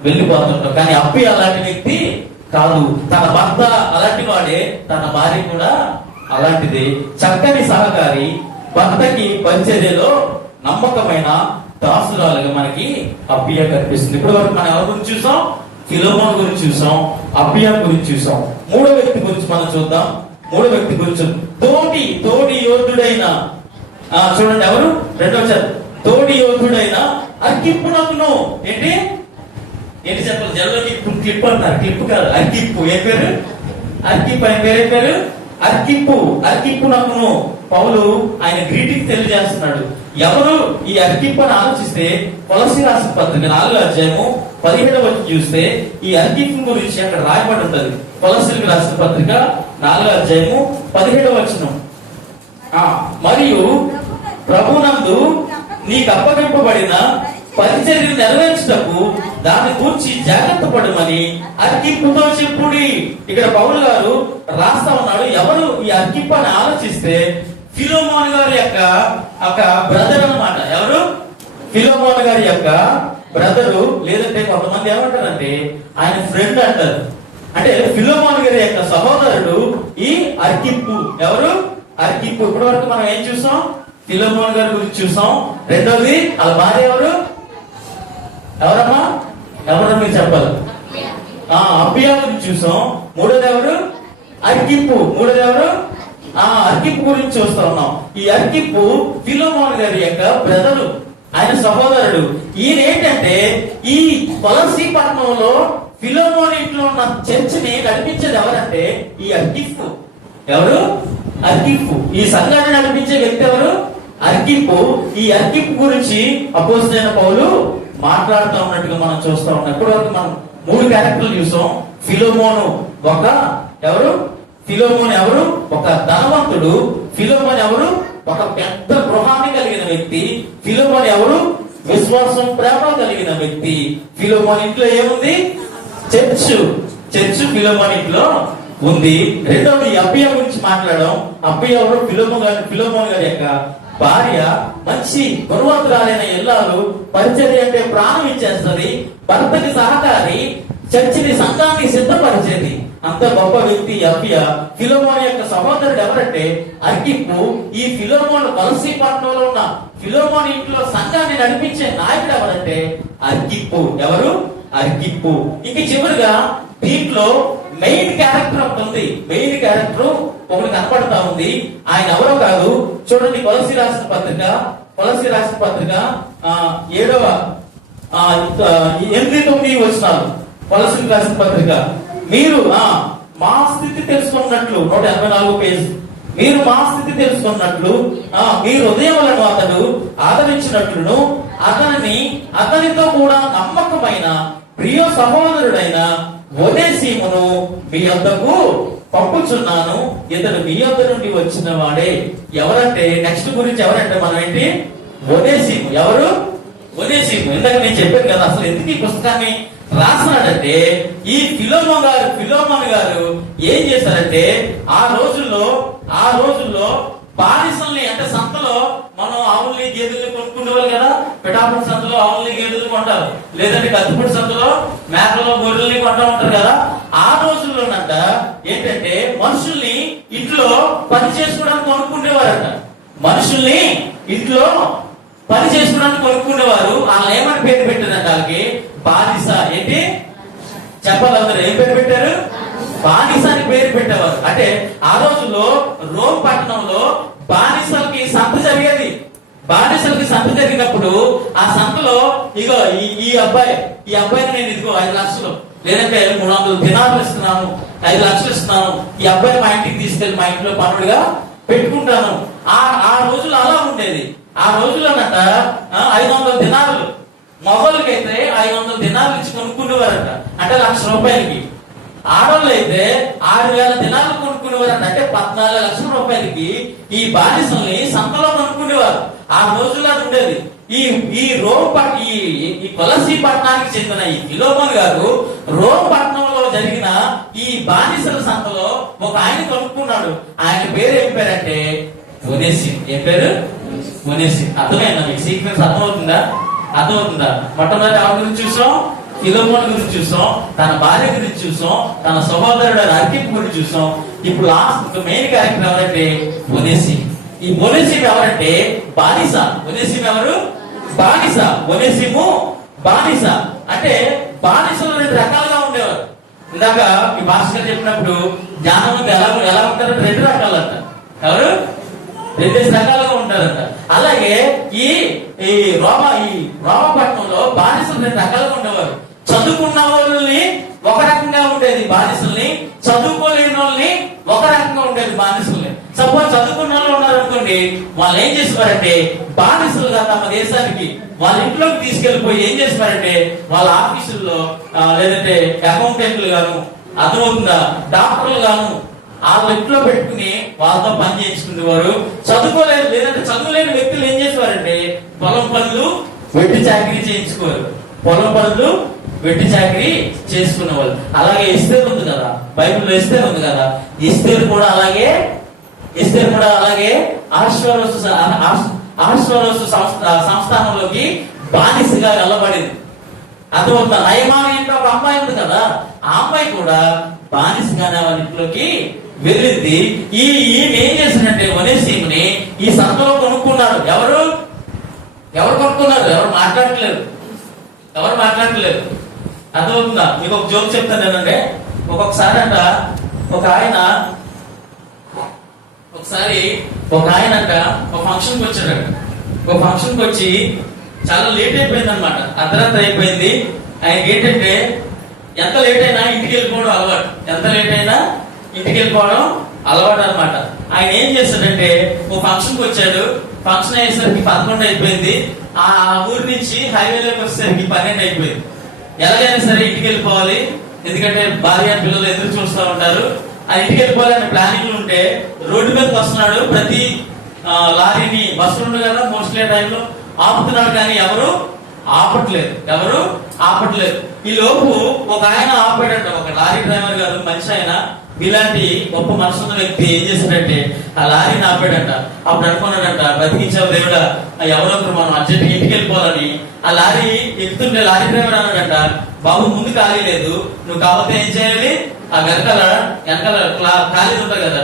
వెళ్ళిపోతుంటాం. కానీ అప్పి అలాంటి వ్యక్తి కాదు. తన భర్త అలాంటి వాడే, తన భార్య కూడా అలాంటిది. చక్కని సహకారి, భర్తకి పరిచర్యలో నమ్మకమైన దాసురాలుగా మనకి అప్పియ కనిపిస్తుంది. ఇప్పటి వరకు మనం ఎవరి గురించి చూసాం? ఫిలోమోను గురించి చూసాం, అప్పియ గురించి చూసాం. మూడో వ్యక్తి గురించి మనం చూద్దాం. మూడో వ్యక్తి గురించి తోటి యోధుడైన, చూడండి ఎవరు? రెండో తోటి యోధుడైన అర్కిప్పునకును. ఏంటి చెప్పాలి? జనంలోకి క్లిప్ అంటారు. క్లిప్ కాదు, అర్కిప్పు. ఏ పేరు? అర్కిప్పు. ఆయన పేరు ఏం పేరు? అర్కిప్పునకును పౌలు ఆయన గ్రీటింగ్ తెలియజేస్తున్నాడు. ఎవరు ఈ అర్కిప్పు అని ఆలోచిస్తే కొలస్సీ రాసిన పత్రిక 4వ అధ్యాయము 17వ వచనం చూస్తే ఈ అర్కిప్పు గురించి అక్కడ రాయబడి ఉంటది. కొలస్సీలకు రాసిన పత్రిక 4వ అధ్యాయము 17వ వచనం. మరియు ప్రభునందు నీకు అప్పగింపబడిన పరిచర్య నెరవేర్చుటకు దాని గురించి జాగ్రత్త పడమని అర్కిప్పుతో చెప్పుడి. ఇక్కడ పౌలు గారు రాస్తా ఉన్నాడు. ఎవరు ఈ అర్కిప్పు అని ఆలోచిస్తే ఫిలోమోను గారి యొక్క ఒక బ్రదర్ అన్నమాట. ఎవరు? ఫిలోమోను గారి యొక్క బ్రదరు, లేదంటే కొంతమంది ఏమంటారంటే ఆయన ఫ్రెండ్ అంటారు. అంటే ఫిలోమోను గారి యొక్క సహోదరుడు ఈ అర్కిప్పు. ఎవరు? అర్కిప్పు. ఇప్పటి వరకు మనం ఏం చూసాం? ఫిలోమోను గారి గురించి చూసాం. రెండోది వాళ్ళ భార్య ఎవరమ్మా? ఎవరో మీరు చెప్పాలి. అప్పియ గురించి చూసాం. మూడోది ఎవరు? అర్కిప్పు. మూడోది ఎవరు? అర్కిప్పు గురించి చూస్తా ఉన్నాం. ఈ అర్కిప్పు ఫిలోమోను గారి యొక్క బ్రదరు, ఆయన సహోదరుడు. ఈయన ఏంటంటే ఈ కొలస్సీ పట్టణంలో ఫిలోమోను ఇంట్లో ఉన్న చర్చిని నడిపించేది ఎవరంటే ఈ అర్కిప్పు. ఎవరు? అర్కిప్పు. ఈ సంఘాన్ని నడిపించే వ్యక్తి ఎవరు? అర్కిప్పు. ఈ అర్కిప్పు గురించి అపోస్తలుడైన పౌలు మాట్లాడుతూ ఉన్నట్టుగా మనం చూస్తా ఉన్నాం. ఇప్పటి వరకు మనం 3 క్యారెక్టర్లు చూసాం. ఫిలోమోను ఎవరు? ఒక ధనవంతుడు. ఫిలోమోను ఎవరు? ఒక పెద్ద గృహాన్ని కలిగిన వ్యక్తి. ఫిలోమోను ఎవరు? విశ్వాసం, ప్రేమ కలిగిన వ్యక్తి. ఫిలోమోను ఇంట్లో ఏముంది? చర్చ్ ఫిలోమోను ఇంట్లో ఉంది. రెండవది అప్పియ గురించి మాట్లాడడం. అప్పియ ఎవరు? ఫిలోమోను గారి యొక్క భార్య. మంచి గుణవంతురాలైన ఇల్లాలు, పరిచర్య అంటే ప్రాణం ఇచ్చేస్తుంది, భర్తకి సహకారి, చర్చిని సంఘాన్ని సిద్ధపరిచేది. అంత గొప్ప వ్యక్తి అప్పియ. ఫిలోమోను యొక్క సహోదరుడు ఎవరంటే అర్కిప్పు. ఈ ఫిలోమోను కొలస్సీ పట్టణంలో ఉన్న ఫిలోమోను ఇంట్లో సంఘాన్ని నడిపించే నాయకుడు ఎవరంటే అర్కిప్పు. ఎవరు? అర్కిప్పు. ఇంక చివరిగా దీంట్లో మెయిన్ క్యారెక్టర్ ఉంటుంది. మెయిన్ క్యారెక్టర్ ఒకటి కనపడతా ఉంది. ఆయన ఎవరో కాదు. చూడండి, కొలస్సీ రాసిన పత్రిక 8-9 వచనాలు. కొలస్సీ రాసిన పత్రిక. మీరు మా స్థితి తెలుసుకున్నట్లు, 184 పేజ్. మీరు మా స్థితి తెలుసుకున్నట్లు మీ హృదయములను అతడు ఆదరించినట్లును అతనితో కూడా నమ్మకమైన ప్రియ సహోదరుడైన ఒనేసిమును మీ వద్దకు పంపుచున్నాను. ఇతడు మీ వద్ద నుండి వచ్చిన వాడే. ఎవరంటే నెక్స్ట్ గురించి ఎవరంటే మనం ఒనేసిము. ఎవరు? ఒనేసిము. ఇందాక నేను చెప్పాను కదా, అసలు ఎందుకు ఈ పుస్తకాన్ని రాస్తున్నాడంటే ఈ ఫిలోమోన్ గారు ఏం చేశారంటే ఆ రోజుల్లో బానిసల్ని, అంటే సంతలో మనం ఆవుల్ని గేదెల్ని కొనుక్కునేవాళ్ళు కదా. పిఠాపురం సంతలో ఆవుల్ని గేదెలు కొంటారు, లేదంటే కత్తిపూడి సంతలో మేకలో గొర్రెల్ని కొంటా ఉంటారు కదా. ఆ రోజుల్లోనంట ఏంటంటే మనుషుల్ని ఇంట్లో పని చేసుకోవడానికి కొనుక్కునేవారంట. మనుషుల్ని ఇంట్లో పని చేసుకోవడానికి కొనుక్కునేవారు. వాళ్ళు ఏమని పేరు పెట్టారంట? వాళ్ళకి బానిస. ఏంటి చెప్పాలి అందరూ? ఏం పేరు పెట్టారు? బానిస అని పేరు పెట్టేవారు. అంటే ఆ రోజుల్లో రోమ్ పట్టణంలో బానిసలకి సంత జరిగేది. బానిసలకి సంత జరిగినప్పుడు ఆ సంతలో ఇగో ఈ అబ్బాయిని నేను ఇదిగో 5 లక్షలు, లేదంటే 300 దినాలు ఇస్తున్నాను, 5 లక్షలు ఇస్తున్నాను, ఈ అబ్బాయిని మా ఇంటికి తీసుకెళ్లి మా ఇంట్లో పనుడుగా పెట్టుకుంటాను. ఆ రోజులు అలా ఉండేది. ఆ రోజుల్లోనంట 500 దినాలు, మగవాళ్ళకైతే 500 దినాలు ఇచ్చి కొనుక్కునేవారంట, అంటే 1,00,000 రూపాయలకి. ఆడవాళ్ళు అయితే 6,000 దినాలు కొనుక్కునేవారంట, అంటే 14 లక్షల రూపాయలకి ఈ బానిసల్ని సంతలో కొనుక్కునేవారు. ఆ రోజుల్లో ఉండేది. ఈ కొలసీ పట్టణానికి చెందిన ఈ ఫిలోమోన్ గారు రోమ్ పట్టణంలో జరిగిన ఈ బానిసల సంతలో ఒక ఆయన కొనుక్కున్నాడు. ఆయన పేరు ఏం పేరంటే ఒనేసిం. ఏం పేరు? ఒనేసిం. అర్థమైందా మీకు? సీక్వెన్స్ అర్థమవుతుందా? మొట్టమొదటి ఆవిడ గురించి చూసాం, ఫిలోమోన్ గురించి చూసాం, తన భార్య గురించి చూసాం, తన సహోదరుడు అర్కిప్ గురించి చూసాం. ఇప్పుడు లాస్ట్ మెయిన్ క్యారెక్టర్ ఎవరంటే ఒనేసిం. ఈ ఒనేసిం ఎవరంటే బానిస. ఒనేసిం ఎవరు? బానిస. ఒనేసిము బానిస. అంటే బానిసలు 2 రకాలుగా ఉండేవారు. ఇందాక ఈ భాస్కర్ చెప్పినప్పుడు జ్ఞానవంతులు ఎలా ఉంటారు? 2 రకాలంట. ఎవరు? 2 రకాలుగా ఉంటారంట. అలాగే ఈ రోమపట్నంలో బానిసలు 2 రకాలుగా ఉండేవారు. చదువుకున్న వాళ్ళని ఒక రకంగా ఉండేది బానిసల్ని, చదువుకోలేని వాళ్ళని ఒక రకంగా ఉండేది బానిసల్ని. సపోజ్ చదువుకున్న వాళ్ళు ఉన్నారనుకోండి, వాళ్ళు ఏం చేసేవారంటే బానిసలుగా తమ దేశానికి వాళ్ళ ఇంట్లోకి తీసుకెళ్లిపోయి ఏం చేసేవారంటే వాళ్ళ ఆఫీసుల్లో లేదంటే అకౌంటెంట్లు గాను, అర్థమవుతుందా, డాక్టర్లు గాను వాళ్ళ ఇంట్లో పెట్టుకుని వాళ్ళతో పని చేయించుకునేవారు. చదువుకోలేదు లేదంటే చదువులేని వ్యక్తులు ఏం చేసేవారంటే పొలం పనులు వెట్టి చాకరీ చేయించుకోరు. పొలం పనులు వెట్టి చాకరీ చేసుకునేవాళ్ళు. అలాగే ఎస్తేరు ఉంది కదా, బైబిల్లో ఎస్తేరు ఉంది కదా, ఎస్తేరు కూడా అలాగే అహష్వేరోషు సంస్థానంలోకి బానిసగా వెళ్ళబడింది. అర్థమవుతుందా? నయమాని అంటే ఒక అమ్మాయి ఉంది కదా, ఆ అమ్మాయి కూడా బానిసగానే వాళ్ళ ఇంట్లోకి వెళ్ళింది. ఈయన ఏం చేసినట్టే ఒనేసిముని ఈ సంతలో కొనుక్కున్నాడు. ఎవరు కొనుక్కున్నారు? ఎవరు మాట్లాడట్లేదు. అర్థమవుతుందా? మీకు ఒక జోక్ చెప్తాను ఏంటంటే, ఒక్కొక్కసారి అంట ఒక ఆయన ఒక ఫంక్షన్కి వచ్చాడంట. ఒక ఫంక్షన్కి వచ్చి చాలా లేట్ అయిపోయింది అనమాట, అర్ధరాత్రి అయిపోయింది. ఆయనకి ఏంటంటే ఎంత లేట్ అయినా ఇంటికి వెళ్ళిపోవడం అలవాటు అనమాట. ఆయన ఏం చేస్తాడంటే ఒక ఫంక్షన్కి వచ్చాడు. ఫంక్షన్ అయ్యేసరికి 11 అయిపోయింది. ఆ ఊరి నుంచి హైవేలోకి వచ్చేసరికి 12 అయిపోయింది. ఎలాగైనా సరే ఇంటికి వెళ్ళిపోవాలి, ఎందుకంటే భార్య పిల్లలు ఎదురు చూస్తూ ఉంటారు. ఆ ఇంటికి వెళ్ళిపోవాలనే ప్లానింగ్ ఉంటే రోడ్డు మీదకి వస్తున్నాడు. ప్రతి లారీని, బస్సులు ఉండు కదా మోస్ట్లీ టైంలో ఆపుతున్నాడు, కానీ ఎవరు ఆపట్లేదు. ఈ లోపు ఒక ఆయన ఆపాడంట, ఒక లారీ డ్రైవర్ గారు, మంచి ఆయన, ఇలాంటి గొప్ప మనసున్న వ్యక్తి ఏం చేశాడంటే ఆ లారీని ఆపాడంట. అప్పుడు అనుకున్నాడంట, బతికించావు దేవుడా, ఎవరొకరు మనం అర్జెంట్ ఇంటికి వెళ్ళిపోవాలని. ఆ లారీ ఎక్కుతుంటే లారీ డ్రైవర్ అన్నాడంట, బాబు ముందు ఖాళీ లేదు, నువ్వు కాకపోతే ఏం చేయాలి, ఆ వెనకాల ఖాళీ ఉంటుంది కదా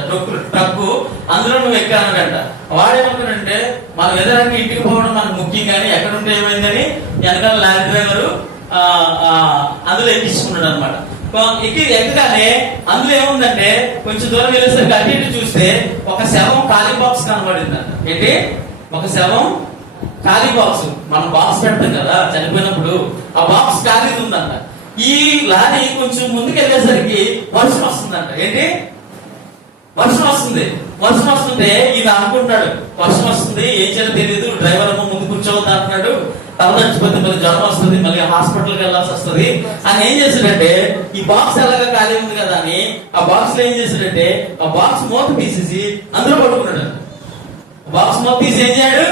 ట్రక్కు, అందులో నువ్వు ఎక్కానడంట. వాడేమనుకున్నాడంటే మనం ఎదరంగా ఇంటికి పోవడం మనకు ముఖ్యం, కానీ ఎక్కడుంటే ఏమైందని వెనకాల లారీ డ్రైవరు అందులో ఎక్కించుకున్నాడు అనమాట. ఎక్కగానే అందులో ఏముందంటే కొంచెం దూరం వెళ్ళేసరికి అటు ఇటు చూస్తే ఒక శవం ఖాళీ బాక్స్ కనబడిందంట. ఏంటి? ఒక శవం ఖాళీ బాక్స్. మనం బాక్స్ పెడతాం కదా చనిపోయినప్పుడు, ఆ బాక్స్ ఖాళీ ఉందంట. ఈ లారీ కొంచెం ముందుకు వెళ్ళేసరికి వర్షం వస్తుందంట. ఏంటి? వర్షం వస్తుంటే ఈయన అనుకుంటాడు వర్షం వస్తుంది, ఏం చేయాలో తెలియదు, డ్రైవర్ అమ్మ ముందు కూర్చోవద్దు అంటున్నాడు, తలదచ్చిపోతే మళ్ళీ జ్వరం వస్తుంది, మళ్ళీ హాస్పిటల్కి వెళ్ళాల్సి వస్తుంది అని ఏం చేశాడంటే ఈ బాక్స్ ఎలాగా ఖాళీ ఉంది కదా అని ఆ బాక్స్ లో ఏం చేశాడంటే ఆ బాక్స్ మూత తీసేసి అందులో పడుకున్నాడు. బాక్స్ మూత తీసి ఏం చేయాడు?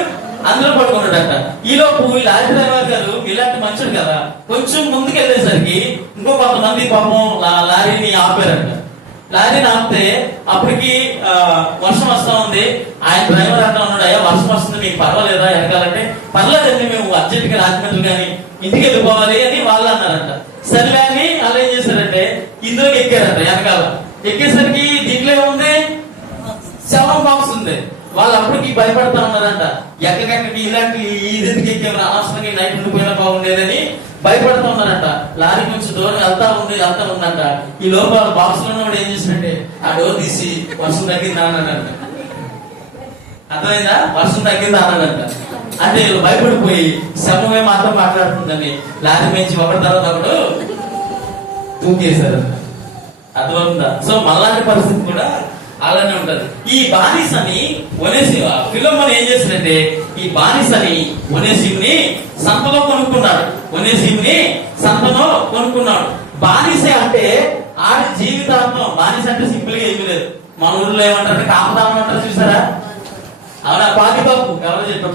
అందులో పడుకున్నాడట. ఈలోపు ఈ లారీ డ్రైవర్ గారు ఇలాంటి మనుషుడు కదా, కొంచెం ముందుకు వెళ్ళేసరికి ఇంకో కొంతమంది పాపం లారీని ఆపారంట. లారీని ఆపితే అప్పటికి వర్షం వస్తా ఉంది. ఆయన డ్రైవర్ అంటా ఉన్నాడు, అయ్యా వర్షం వస్తుంది మీకు పర్వాలేదా ఎరగాలంటే, పర్లేదండి మేము అర్జెంట్ గా రాజమండ్రి కానీ ఇంటికి వెళ్ళిపోవాలి అని వాళ్ళు అన్నారంట. సరే అని వాళ్ళు ఏం చేశారంటే ఇందులో ఎక్కారంట. వెనకాల ఎక్కేసరికి దీంట్లో ఏముంది, శవం బాక్స్ ఉంది. వాళ్ళు అప్పటికి భయపడతా ఉన్నారంట, ఎక్కడికి ఇలాంటి ఈదెందుకు ఎక్కేమో అనవసరంగా నైట్ ఉండిపోయినా బాగుండేదని భయపడుతూ ఉన్నారంట. లారీ కొంచెం దూరం వెళ్తా ఉందంట. ఈ లోపల బాక్స్ లో కూడా ఏం చేసినట్టే ఆ డోర్ తీసి వర్షం తగ్గిందా అన్నాడంట. అర్థమైందా? వర్షం తగ్గిందా అన్నాడంట. అంటే వీళ్ళు భయపడిపోయి శవమే మాత్రం మాట్లాడుతుందని లారీ మించి ఒకటి తర్వాత ఒకడు దూకేశారు. అర్థమవుతుందా? సో మళ్ళాంటి పరిస్థితి కూడా అలానే ఉంటది. ఈ బానిసని ఫిలోమోను ఏం చేసిందంటే ఈ బానిసని ఒనేసిముని సంతలో కొనుక్కున్నాడు. ఒనేసిముని సంతలో కొనుక్కున్నాడు. బానిస అంటే ఆడి జీవితాంతం, బానిస అంటే సింపుల్ గా ఏమీ లేదు. మన ఊర్లో ఏమంటారు, కాపదానం అంటారు చూసారా? అవునా? పాలికాపు ఎవరు చెప్పారు?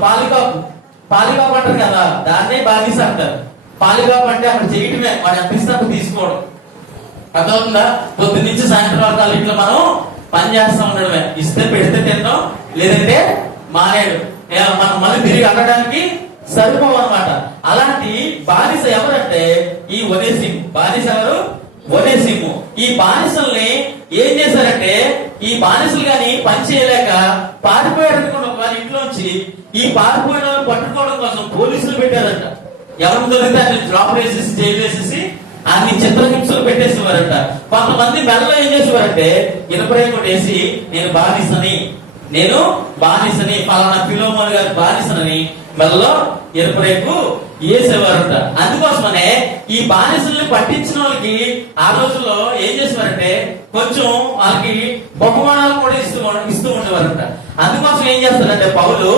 పాలికాపు అంటారు కదా, దాన్నే బానిస అంటారు. పాలికాపు అంటే అక్కడ చేయటమే, వాడు ఎంత తీసుకోవడం. అర్థమవుతుందా? పొద్దు నుంచి సాయంత్రం వరకు ఇట్లా మనం పని చేస్తా ఉండడమే. ఇస్తే పెడితే తినడం, లేదంటే మానేడు. మనం మళ్ళీ తిరిగి అడగడానికి సరిపోవు అనమాట. అలాంటి బానిస ఎవరంటే ఈ ఒనేసిము. బానిస ఎవరు? ఒనేసిము. ఈ బానిసల్ని ఏం చేశారంటే ఈ బానిసలు గాని పని చేయలేక పారిపోయారు అనుకున్న వారి ఇంట్లోంచి ఈ పారిపోయిన వాళ్ళు పట్టుకోవడం కోసం పోలీసులు పెట్టారంట. ఎవరు దొరికితే అన్ని డ్రాప్ వేసేసి జైలు వేసేసి అన్ని చిత్రహింసలు పెట్టేసేవారంట. కొంతమంది మెడలో ఏం చేసేవారంటే ఇనపరేకు వేసి నేను బానిసని పలానా ఫిలోమోను గారి బానిసనని మెడలో ఇనపరేకు వేసేవారంట. అందుకోసమనే ఈ బానిసల్ని పట్టించిన వాళ్ళకి ఆ రోజుల్లో ఏం చేసేవారంటే కొంచెం వాళ్ళకి బహుమానాలు కూడా ఇస్తూ ఉండేవారంట. అందుకోసం ఏం చేస్తారంటే పౌలు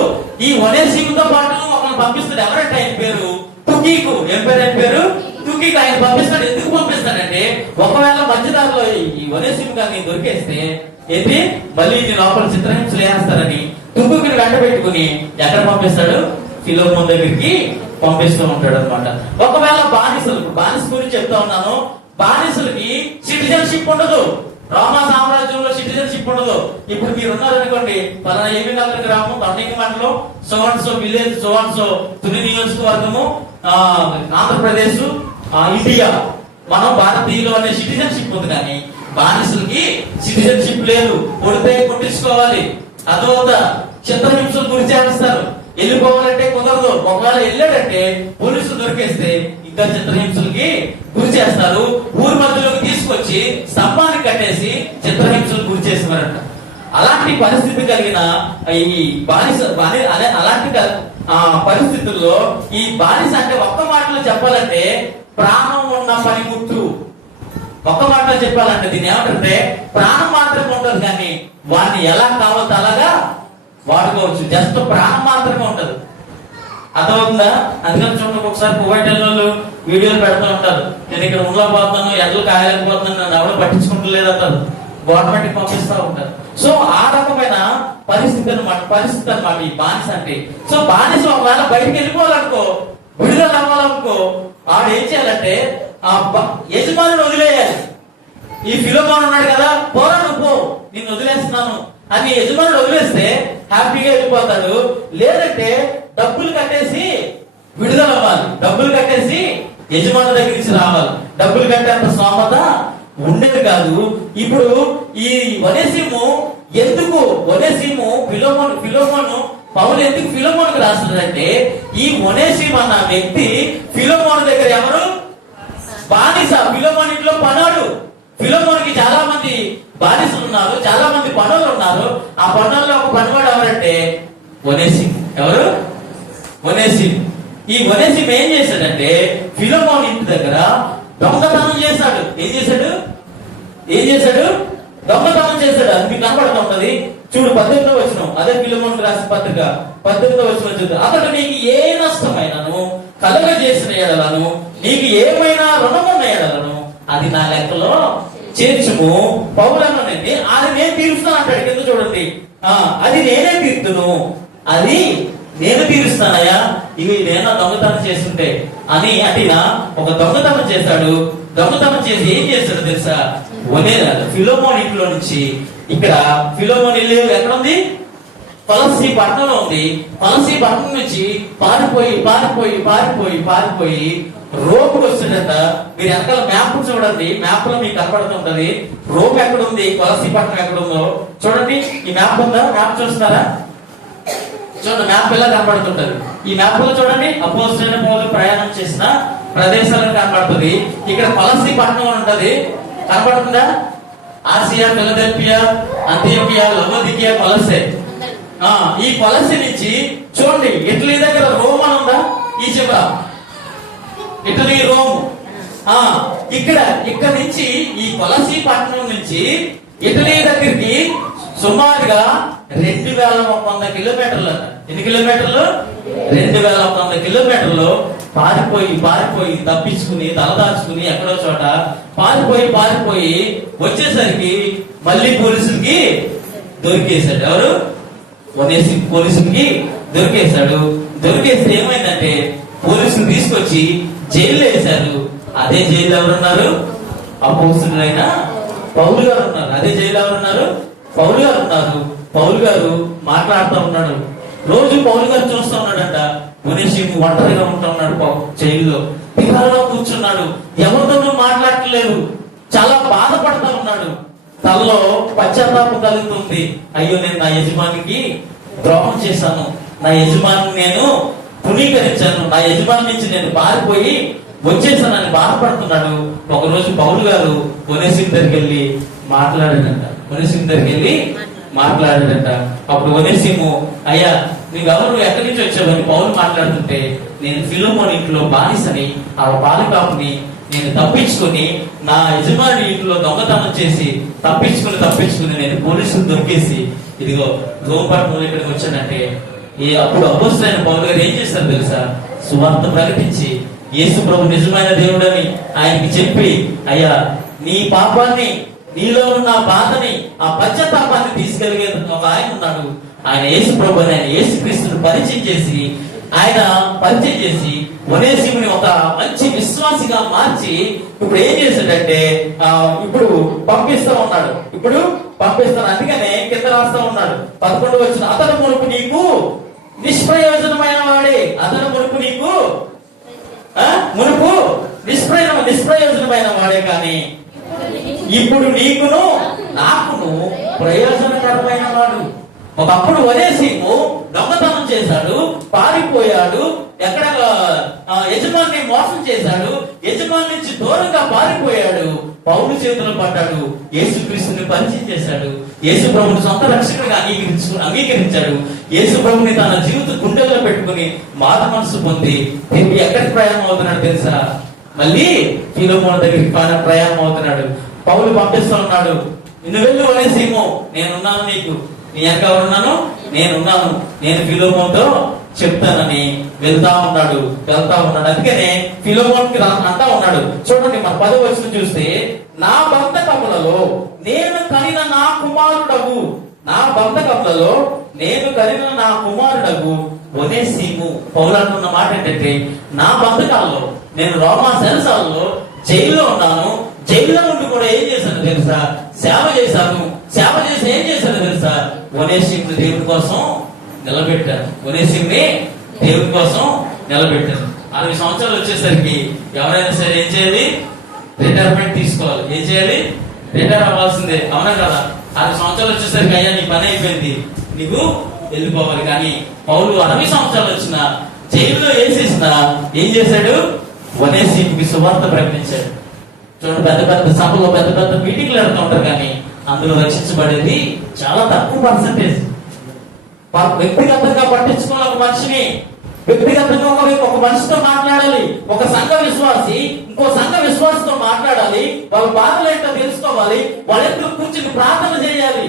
ఈ ఒనేసిముతో పాటు ఒకరిని పంపిస్తాడు. ఎవరంటే ఆయన పేరు తుకీకు. ఏం పేరు? తుకీకు. ఆయన పంపిస్తాడు. ఎందుకు పంపిస్తాడంటే ఒకవేళ మధ్యదారిలో ఈ ఒనేసిము గారిని దొరికేస్తే ఏంటి మళ్ళీ లోపల చిత్రహింసలు వేస్తారని తుకీకుని వెంట పెట్టుకుని ఎక్కడ పంపిస్తాడు? ఫిలోమోను దగ్గరికి పంపిస్తూ ఉంటాడు అనమాట. ఒకవేళ బానిస గురించి చెప్తా ఉన్నాను. బానిసలకి సిటిజన్షిప్ ఉండదు. రోమా సామ్రాజ్యంలో సిటిజన్షిప్ ఉండదు. ఇప్పుడు మీరు ఉన్నారనుకోండి, పలానా ఏమి నగర గ్రామం, తొండంగి మండలం, సోవన్సో విలేజ్, సోవన్సో తుని నియోజకవర్గము, ఆంధ్రప్రదేశ్, ఇండియా, మనం భారతీయులు అనే సిటిజన్షిప్ ఉంది. కానీ బానిసలకి సిటిజన్షిప్ లేదు. కొడితే కొట్టించుకోవాలి. అదొక చిత్రహింసలు గురి చేస్తారు. వెళ్ళిపోవాలంటే కుదరదు. ఒకవేళ వెళ్ళాడంటే పోలీసులు దొరికేస్తే ఇంకా చిత్రహింసలకి గురి చేస్తారు. ఊరి మధ్యలోకి తీసుకొచ్చి స్తంభాన్ని కట్టేసి చిత్రహింసలు గురి చేసేవారంట. అలాంటి పరిస్థితి కలిగిన ఈ బానిస అలాంటి పరిస్థితుల్లో ఈ బానిస అంటే ఒక్క మాటలో చెప్పాలంటే ప్రాణం ఉన్న పనిముట్టు. ఒక్క మాటలో చెప్పాలంటే దీన్ని ఏమంటే ప్రాణం మాత్రమే ఉండదు, కానీ వాడిని ఎలా కావాలో అలాగా వాడుకోవచ్చు. జస్ట్ ప్రాణం మాత్రమే ఉంటది. అర్థమవుతుందా? అందుకని చూడండి, ఒకసారి కువైట్ వాళ్ళు వీడియోలు పెడుతూ ఉంటారు. నేను ఇక్కడ ఉండలేకపోతున్నాను, ఎడ్లు కాయలేకపోతున్నాను, నన్ను ఎవరు పట్టించుకుంటలేదు అంటారు. గవర్నమెంట్ కి పంపిస్తా ఉంటారు. సో ఆ రకమైన పరిస్థితి అనమాట ఈ బానిస అంటే. సో బానిస ఒకవేళ బయటికి వెళ్ళిపోవాలనుకో, విడుదల అవ్వాలనుకో, ఆవిడ ఏం చేయాలంటే ఆ యజమానిని వదిలేయాలి. ఈ ఫిలోమోను ఉన్నాడు కదా, పోరా నువ్వు పో, నిన్ను వదిలేస్తున్నాను అని యజమానుడు వదిలేస్తే హ్యాపీగా వెళ్ళిపోతాడు. లేదంటే డబ్బులు కట్టేసి విడుదల అవ్వాలి. డబ్బులు కట్టేసి యజమాని దగ్గర నుంచి రావాలి. డబ్బులు కట్టేంత స్తోమత ఉండేది కాదు. ఇప్పుడు ఈ ఒనేసిము ఫిలోమోను పౌలు ఎందుకు ఫిలోమోనుకు రాస్తున్నాడంటే ఈ ఒనేసిము అన్న వ్యక్తి ఫిలోమోను దగ్గర ఎవరు? బానిస. ఫిలోమోను ఇంట్లో పనాడు. ఫిలోమోనుకి చాలా మంది బానిసలు ఉన్నారు, చాలా మంది పనులు ఉన్నారు. ఆ పనుల్లో ఒక పనివాడు ఎవరంటే ఒనేసిము. ఎవరు? ఒనేసిము. ఈ ఒనేసిము ఏం చేశాడంటే ఫిలోమోను ఇంటి దగ్గర దొంగతనం చేశాడు. ఏం చేశాడు? దొంగతనం చేశాడు. అది మీకు కనబడుతూ ఉంటది. చూడు 18వ వచనం, అదే ఫిలోమోనుకు రాసిన పత్రిక 18వ వచనం చూద్దాం. అతడు నీకు ఏ నష్టమైనను కలుగజేసిన ఎడలను, నీకు ఏమైనా రుణమున్న ఎడలను అది నా లెక్కలో చేర్చుము. పౌలనండి అది నేను తీరుస్తాను అంటాడు. కింద చూడండి, అది నేనే తీర్తును, అది నేను తీరుస్తానయ్యా, ఇవి నేను దొంగతనం చేస్తుంటే అని అటిగా ఒక దొంగతనం చేశాడు. దొంగతనం చేసి ఏం చేస్తాడు తెలుసా? ఫిలోమోన్ ఇంట్లో నుంచి, ఇక్కడ ఫిలోమోన్ ఇల్లు ఎక్కడ ఉంది? కొలస్సీ పట్టణంలో ఉంది. కొలస్సీ పట్టణం నుంచి పారిపోయి రోమ్కి వస్తుందంట. మీరు వెనకాల మ్యాప్ చూడండి, మ్యాప్ లో మీకు కనపడుతుంటది రోమ్ ఎక్కడ ఉంది, కొలస్సీ పట్టణం ఎక్కడ ఉందో చూడండి. ఈ మ్యాప్ ఉందా? మ్యాప్ చూస్తున్నారా? చూడండి, మ్యాప్ ఎలా కనబడుతుంటది. ఈ మ్యాప్ లో చూడండి, అపోస్తలులైన పౌలు ప్రయాణం చేసిన ప్రదేశాలను కనబడుతుంది. ఇక్కడ కొలస్సీ పట్టణం ఉంటది, కనబడుతుందా? ఆసియా, ఫిలదెల్ఫియా, అంతియోకియా, లవోదికియా, కొలస్సే. ఈ కొలస్సీ నుంచి చూడండి, ఇటలీ దగ్గర రోమ్ అని ఉందా? ఈ చివర ఇటలీ, రోమ్. ఇక్కడ నుంచి ఈ కొలస్సీ పట్టణం నుంచి ఇటలీ దగ్గరికి సుమారుగా 2100 కిలోమీటర్లు. ఎన్ని కిలోమీటర్లు? 2100 కిలోమీటర్లు. పారిపోయి తప్పించుకుని తలదాచుకుని ఎక్కడో చోట పారిపోయి వచ్చేసరికి మళ్ళీ పోలీసులకి దొరికేశాడు. ఎవరు? పోలీసులకి దొరికేశాడు. దొరికేస్తే ఏమైందంటే పోలీసులు తీసుకొచ్చి జైల్లో వేశారు. అదే జైలు ఎవరున్నారు? అపోస్తలుడైన పౌలు గారు ఉన్నారు. అదే జైలు ఎవరున్నారు? పౌలు గారు ఉన్నారు. పౌలు గారు మాట్లాడుతూ ఉన్నాడు. రోజు పౌలు గారు చూస్తూ ఉన్నాడంట. ఒనేసిము ఒంటరిగా ఉంటూ ఉన్నాడు జైల్లో. బిహారలో కూర్చున్నాడు, ఎవరితోనూ మాట్లాడట్లేదు, చాలా బాధపడతా ఉన్నాడు. తనలో పశ్చాత్తాపం కలుగుతుంది. అయ్యో, నేను నా యజమానికి ద్రోహం చేశాను, నా యజమాని నేను పునీకరించాను, నా యజమాని నుంచి నేను పారిపోయి వచ్చేసానని బాధపడుతున్నాడు. ఒకరోజు పౌలు గారు ఒనేసిము దగ్గరికి వెళ్ళి మాట్లాడాడంట. అప్పుడు ఒనేసిము, అయ్యా నువ్వెవరు, ఎక్కడి నుంచి వచ్చావని పౌలు మాట్లాడుతుంటే, నేను ఫిలోమోన్ ఇంట్లో బానిసని, ఆ బాలికాపుని నేను తప్పించుకుని నా యజమాని ఇంట్లో దొంగతనం చేసి తప్పించుకుని నేను పోలీసులు దొరికేసి ఇదిగో రోమ్ పట్టణంలో ఇక్కడికి వచ్చానంటే, అప్పుడు అపోస్తలుడైన పౌలు గారు ఏం చేశారు తెలుసా? సువార్త ప్రకటించి యేసు ప్రభు నిజమైన దేవుడని ఆయనకి చెప్పి, అయ్యా నీ పాపాన్ని, నీలో ఉన్న బాధని, ఆ పశ్చాత్తాపాన్ని తీసుకెళ్ళగే ఒక ఆయన ఉన్నాడు, ఆయన యేసు ప్రభు అని, ఆయన యేసు క్రీస్తుని పరిచయం చేసి ఒనేసిముని ఒక మంచి విశ్వాసిగా మార్చి ఇప్పుడు ఏం చేశాడంటే ఇప్పుడు పంపిస్తాను. అందుకనే కింద రాస్తా ఉన్నాడు 11 వచ్చిన, అతను మునుపు నీకు నిష్ప్రయోజనమైన వాడే, నిష్ప్రయోజనమైన వాడే, కానీ ఇప్పుడు నీకును నాకును ప్రయోజనకరమైన వాడు. ఒకప్పుడు ఒనేసిము దొంగతనం చేశాడు, పారిపోయాడు, ఎక్కడ యజమాని మోసం చేశాడు, యజమాని నుంచి దూరంగా పారిపోయాడు, పౌలు చేతులు పడ్డాడు, యేసుక్రీస్తుని పరిచయం చేశాడు, యేసు ప్రభుని సొంత రక్షకుడిగా అంగీకరించాడు, యేసు ప్రభుని తన జీవిత గుండెల్లో పెట్టుకుని మార మనసు పొంది తిరిగి ఎక్కడికి ప్రయాణం అవుతున్నాడు తెలుసా? మళ్ళీ ఫిలోమోను దగ్గరికి ప్రయాణం అవుతున్నాడు. పౌలు పంపిస్తూ ఉన్నాడు, నిన్ను వెళ్ళు ఒనేసిము, నేనున్నాను, నీకు నీ వెనక ఉన్నాను, నేను ఫిలోమోనుతో చెప్తానని వెళ్తా ఉన్నాడు. అందుకనే ఫిలోమోనుకి అంటా ఉన్నాడు. చూడండి, మన 10వ వచనం చూస్తే, నా బంధకములలో నేను కనిన నా కుమారుడగు ఒనేసిము. పౌలు అంటున్న మాట ఏంటంటే, నా బంధకాల్లో, నేను రోమా సెరసాలలో జైల్లో ఉన్నాను, జైల్లో ఉండి కూడా ఏం చేశాను తెలుసా? సేవ చేసి ఏం చేశాను తెలుసా? ఒనేసిముని దేవుని కోసం నిలబెట్టాను. 60 సంవత్సరాలు వచ్చేసరికి ఎవరైనా సరే ఏం చేయాలి? రిటైర్మెంట్ తీసుకోవాలి. ఏం చేయాలి? రిటైర్ అవ్వాల్సిందే, అవునా కదా? 60 సంవత్సరాలు వచ్చేసరికి అయ్యా నీ పని అయిపోయింది, నీకు వెళ్ళిపోవాలి. కానీ పౌలు 60 సంవత్సరాలు వచ్చిన జైల్లో వేసేసిన ఏం చేశాడు? ఒనేసిముకి సువార్త ప్రకటించాడు. చూడండి, పెద్ద సభలో పెద్ద మీటింగ్లు పెడుతూ ఉంటారు, కానీ అందులో రక్షించబడేది చాలా తక్కువ పర్సంటేజ్. వ్యక్తిగతంగా పట్టించుకున్న ఒక మనిషిని, వ్యక్తిగతంగా ఒక మనిషితో మాట్లాడాలి, ఒక సంఘ విశ్వాసి ఇంకో సంఘ విశ్వాసంతో మాట్లాడాలి, వాళ్ళ బాధలు ఏంటో తెలుసుకోవాలి, వాళ్ళ ఎప్పుడు కూర్చుని ప్రార్థన చేయాలి.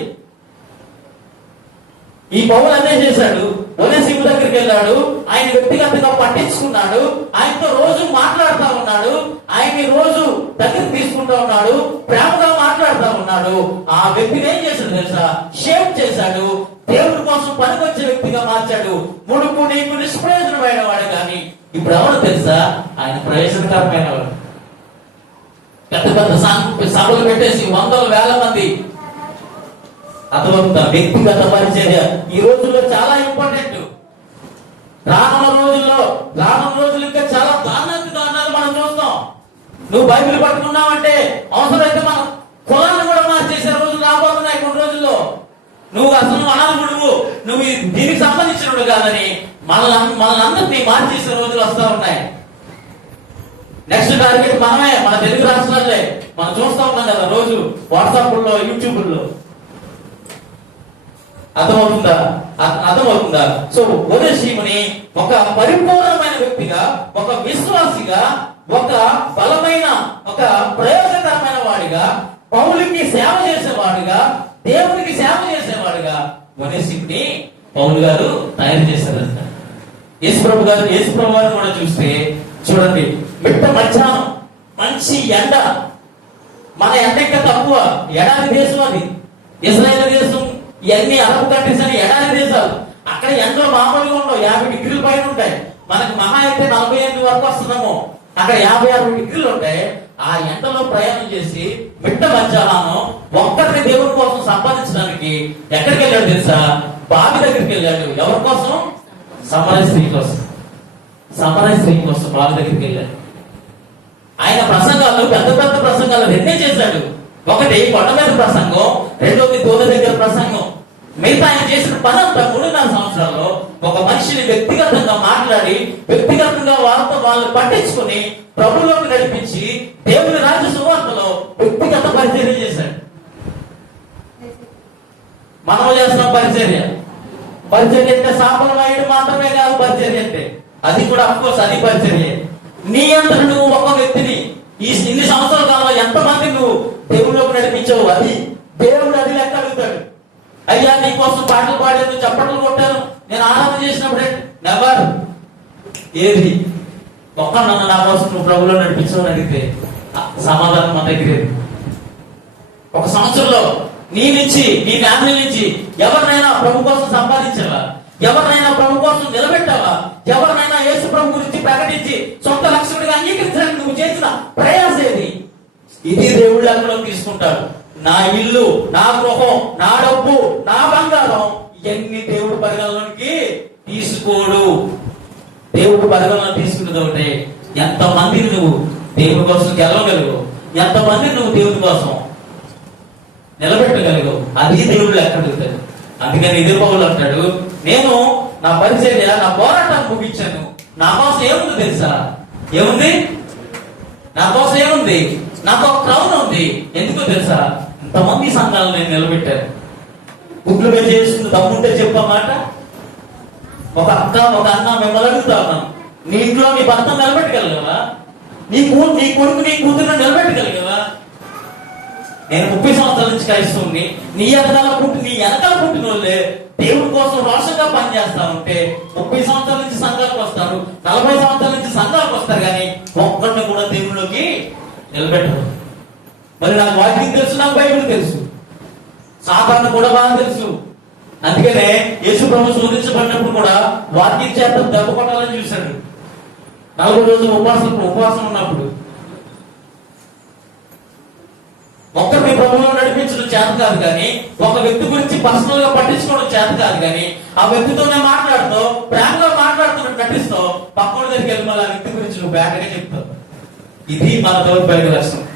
ఈ పౌలు అదే చేశాడు. ఒనేసిము దగ్గరికి వెళ్ళాడు, ఆయన వ్యక్తిగతంగా పట్టించుకున్నాడు, ఆయనతో రోజు మాట్లాడుతూ ఉన్నాడు, ఆయన్ని రోజు దగ్గరికి తీసుకుంటూ ఉన్నాడు, ప్రేమగా మాట్లాడు మాట్లాడుతూ ఉన్నాడు. ఆ వ్యక్తిని ఏం చేశాడు తెలుసా? షేప్ చేశాడు. దేవుడి కోసం పనికొచ్చే వ్యక్తిగా మార్చాడు. మునుపు నీకు నిష్ప్రయోజనమైన వాడు కానీ ఇప్పుడు ఎవరు తెలుసా? ఆయన ప్రయోజనకరమైన వాడు. పెద్ద పెద్ద సభలు పెట్టేసి వందల వేల మంది. అర్థమవుతుందా? వ్యక్తిగత పరిచర్య ఈ రోజుల్లో చాలా ఇంపార్టెంట్. రానున్న రోజులు ఇంకా చాలా దారుణాలు మనం చూస్తాం. నువ్వు బైబిల్ పట్టుకున్నావంటే అవసరమైతే మనం కులాన్ని కూడా మార్చేసే రోజులు రాబోతున్నాయి కొన్ని రోజుల్లో. నువ్వు అసలు అనాథుడు, నువ్వు దీనికి సంబంధించినడు కాదని మనల్ని అందరినీ మార్చేసే రోజులు వస్తా ఉన్నాయి. నెక్స్ట్ టార్గెట్ మనమే, మన తెలుగు రాష్ట్రాలే. మనం చూస్తా ఉన్నాం కదా రోజు వాట్సాప్లో, యూట్యూబ్లో. అర్థమవుతుందా? సో ఒనేసిముని ఒక పరిపూర్ణమైన వ్యక్తిగా, ఒక విశ్వాసిగా, ఒక బలమైన, ఒక ప్రయోజనకరమైన వాడిగా, పౌలుకి సేవ చేసేవాడుగా, దేవునికి సేవ చేసేవాడుగా ఒనేసిముని పౌలు గారు తయారు చేశారంట. యేసుప్రభు గారిని కూడా చూస్తే చూడండి, మిట్ట మధ్యాహ్నం మంచి ఎండ. మన ఎండ ఇంకా తక్కువ. ఎడారి దేశం అది, ఇజ్రాయేల్ దేశం. ఇవన్నీ అరబ్ కంట్రీస్ అని ఎడారి దేశాలు. అక్కడ ఎండలు మామూలుగా ఉండవు, 50 డిగ్రీల పైన ఉంటాయి. మనకి మహా అయితే 48 వరకు వస్తున్నాము, అక్కడ 50-60 డిగ్రీలు ఉంటాయి. ఆ ఎండలో ప్రయాణం చేసి మిట్ట మధ్యాహ్నం ఒక్కరిని దేవుడి కోసం సంపాదించడానికి ఎక్కడికి వెళ్ళాడు తెలుసా? బావి దగ్గరికి వెళ్ళాడు. ఎవరి కోసం? సమరయ స్త్రీ కోసం. బావి దగ్గరికి వెళ్ళాడు. ఆయన ప్రసంగాలు, పెద్ద పెద్ద ప్రసంగాలు రెండే చేశాడు. ఒకటి కొండ మీద ప్రసంగం, రెండోది దూత దగ్గర ప్రసంగం. మిగతా ఆయన చేసిన పని అంతా 3.5 సంవత్సరాల్లో ఒక మనిషిని వ్యక్తిగతంగా మాట్లాడి, వ్యక్తిగతంగా వాళ్ళు పట్టించుకుని ప్రభువులోకి నడిపించి దేవుని రాజ్య సువార్తలో వ్యక్తిగత పరిచర్య చేశాడు. మనం చేస్తున్న పరిచర్య అంటే సాపలు వాయడం మాత్రమే కాదు. పరిచర్య అంటే అది కూడా అఫ్కోర్స్ అది పరిచర్య. నీ అంతా నువ్వు ఒక వ్యక్తిని ఇన్ని సంవత్సరాల కాలంలో ఎంతమంది నువ్వు దేవుళ్ళలోకి నడిపించావు, అది దేవుడు అది లెక్క అడుగుతాడు. అయ్యా నీ కోసం పాటలు పాడాను, చప్పట్లు కొట్టాను, నేను ఆరాధన చేసినప్పుడే నెవర్. ఏది ఒక్క నన్ను నా కోసం నువ్వు ప్రభులో నడిపించమని అడిగితే సమాధానం మన దగ్గర. ఒక సంవత్సరంలో నీ ఫ్యామిలీ నుంచి ఎవరినైనా ప్రభు కోసం సంపాదించావా? ఎవరినైనా ప్రభు కోసం నిలబెట్టావా? ఎవరినైనా యేసు ప్రభు గురించి ప్రకటించి సొంత లక్ష్యుడిగా అంగీకరించడానికి నువ్వు చేసిన ప్రయాస ఏది? ఇది దేవుడు లెక్కలో తీసుకుంటాడు. నా ఇల్లు, నా గృహం, నా డబ్బు, నా బంగారం, ఇవన్నీ దేవుడు పరిగణలోనికి తీసుకోడు. దేవుడు పరిగణలో తీసుకున్నది ఒకటే, ఎంతమందిని నువ్వు దేవుడి కోసం గెలవగలవు, ఎంతమందిని నువ్వు దేవుడి కోసం నిలబెట్టగలవు, అది దేవుడు లెక్క అడుగుతాడు. అందుకని ఇదే పౌలు అంటాడు, నేను నా పరిచర్య, నా పోరాటాన్ని ముగించాను. నా కోసం ఏముంది తెలుసా? ఏముంది? నా కోసం ఏముంది? నాకు ఒక క్రౌన్ ఉంది. ఎందుకో తెలుసా? ఇంతమంది సంఘాలను నేను నిలబెట్టాను. గుడ్లు మీద చేసుకుని తమ్ముంటే చెప్పమాట. ఒక అక్క, ఒక అన్న మిమ్మల్ని అడుగుతా ఉన్నాను, నీ ఇంట్లో నీ భర్త నిలబెట్టగలిగావా? నీ కొడుకు, నీ కూతురు నిలబెట్టగలిగావా? నేను 30 సంవత్సరాల నుంచి క్రైస్తవుని. నీ వెనకాల పుట్టిన వాళ్ళే దేవుడి కోసం రోషంగా పనిచేస్తా ఉంటే 30 సంవత్సరాల నుంచి సంఘాలకు వస్తారు, 40 సంవత్సరాల నుంచి సంఘాలకు వస్తారు, కానీ ఒక్కడిని కూడా దేవుళ్ళలోకి నిలబెట్టరు. మరి నాకు వాక్యం తెలుసు, నాకు బైబిల్ తెలుసు, సాతాను కూడా బాగా తెలుసు. అందుకనే యేసు ప్రభు శోధించబడినప్పుడు కూడా వాక్యం చేత దెబ్బ కొట్టాలని చూశాడు. 40 రోజులు ఉపవాసం ఉన్నప్పుడు ఒక్కరిని ప్రభువులో నడిపించడం చేత కాదు, కానీ ఒక వ్యక్తి గురించి పర్సనల్ గా పట్టించుకోవడం చేత కాదు, కానీ ఆ వ్యక్తితోనే మాట్లాడుతూ ప్రేమగా మాట్లాడుతున్నట్టు నటిస్తూ పక్కన దగ్గరికి వెళ్ళి మళ్ళీ ఆ వ్యక్తి గురించి నువ్వు బ్యాటగా చెప్తావు. ఇది మన దౌర్భాగ్య లక్షణం.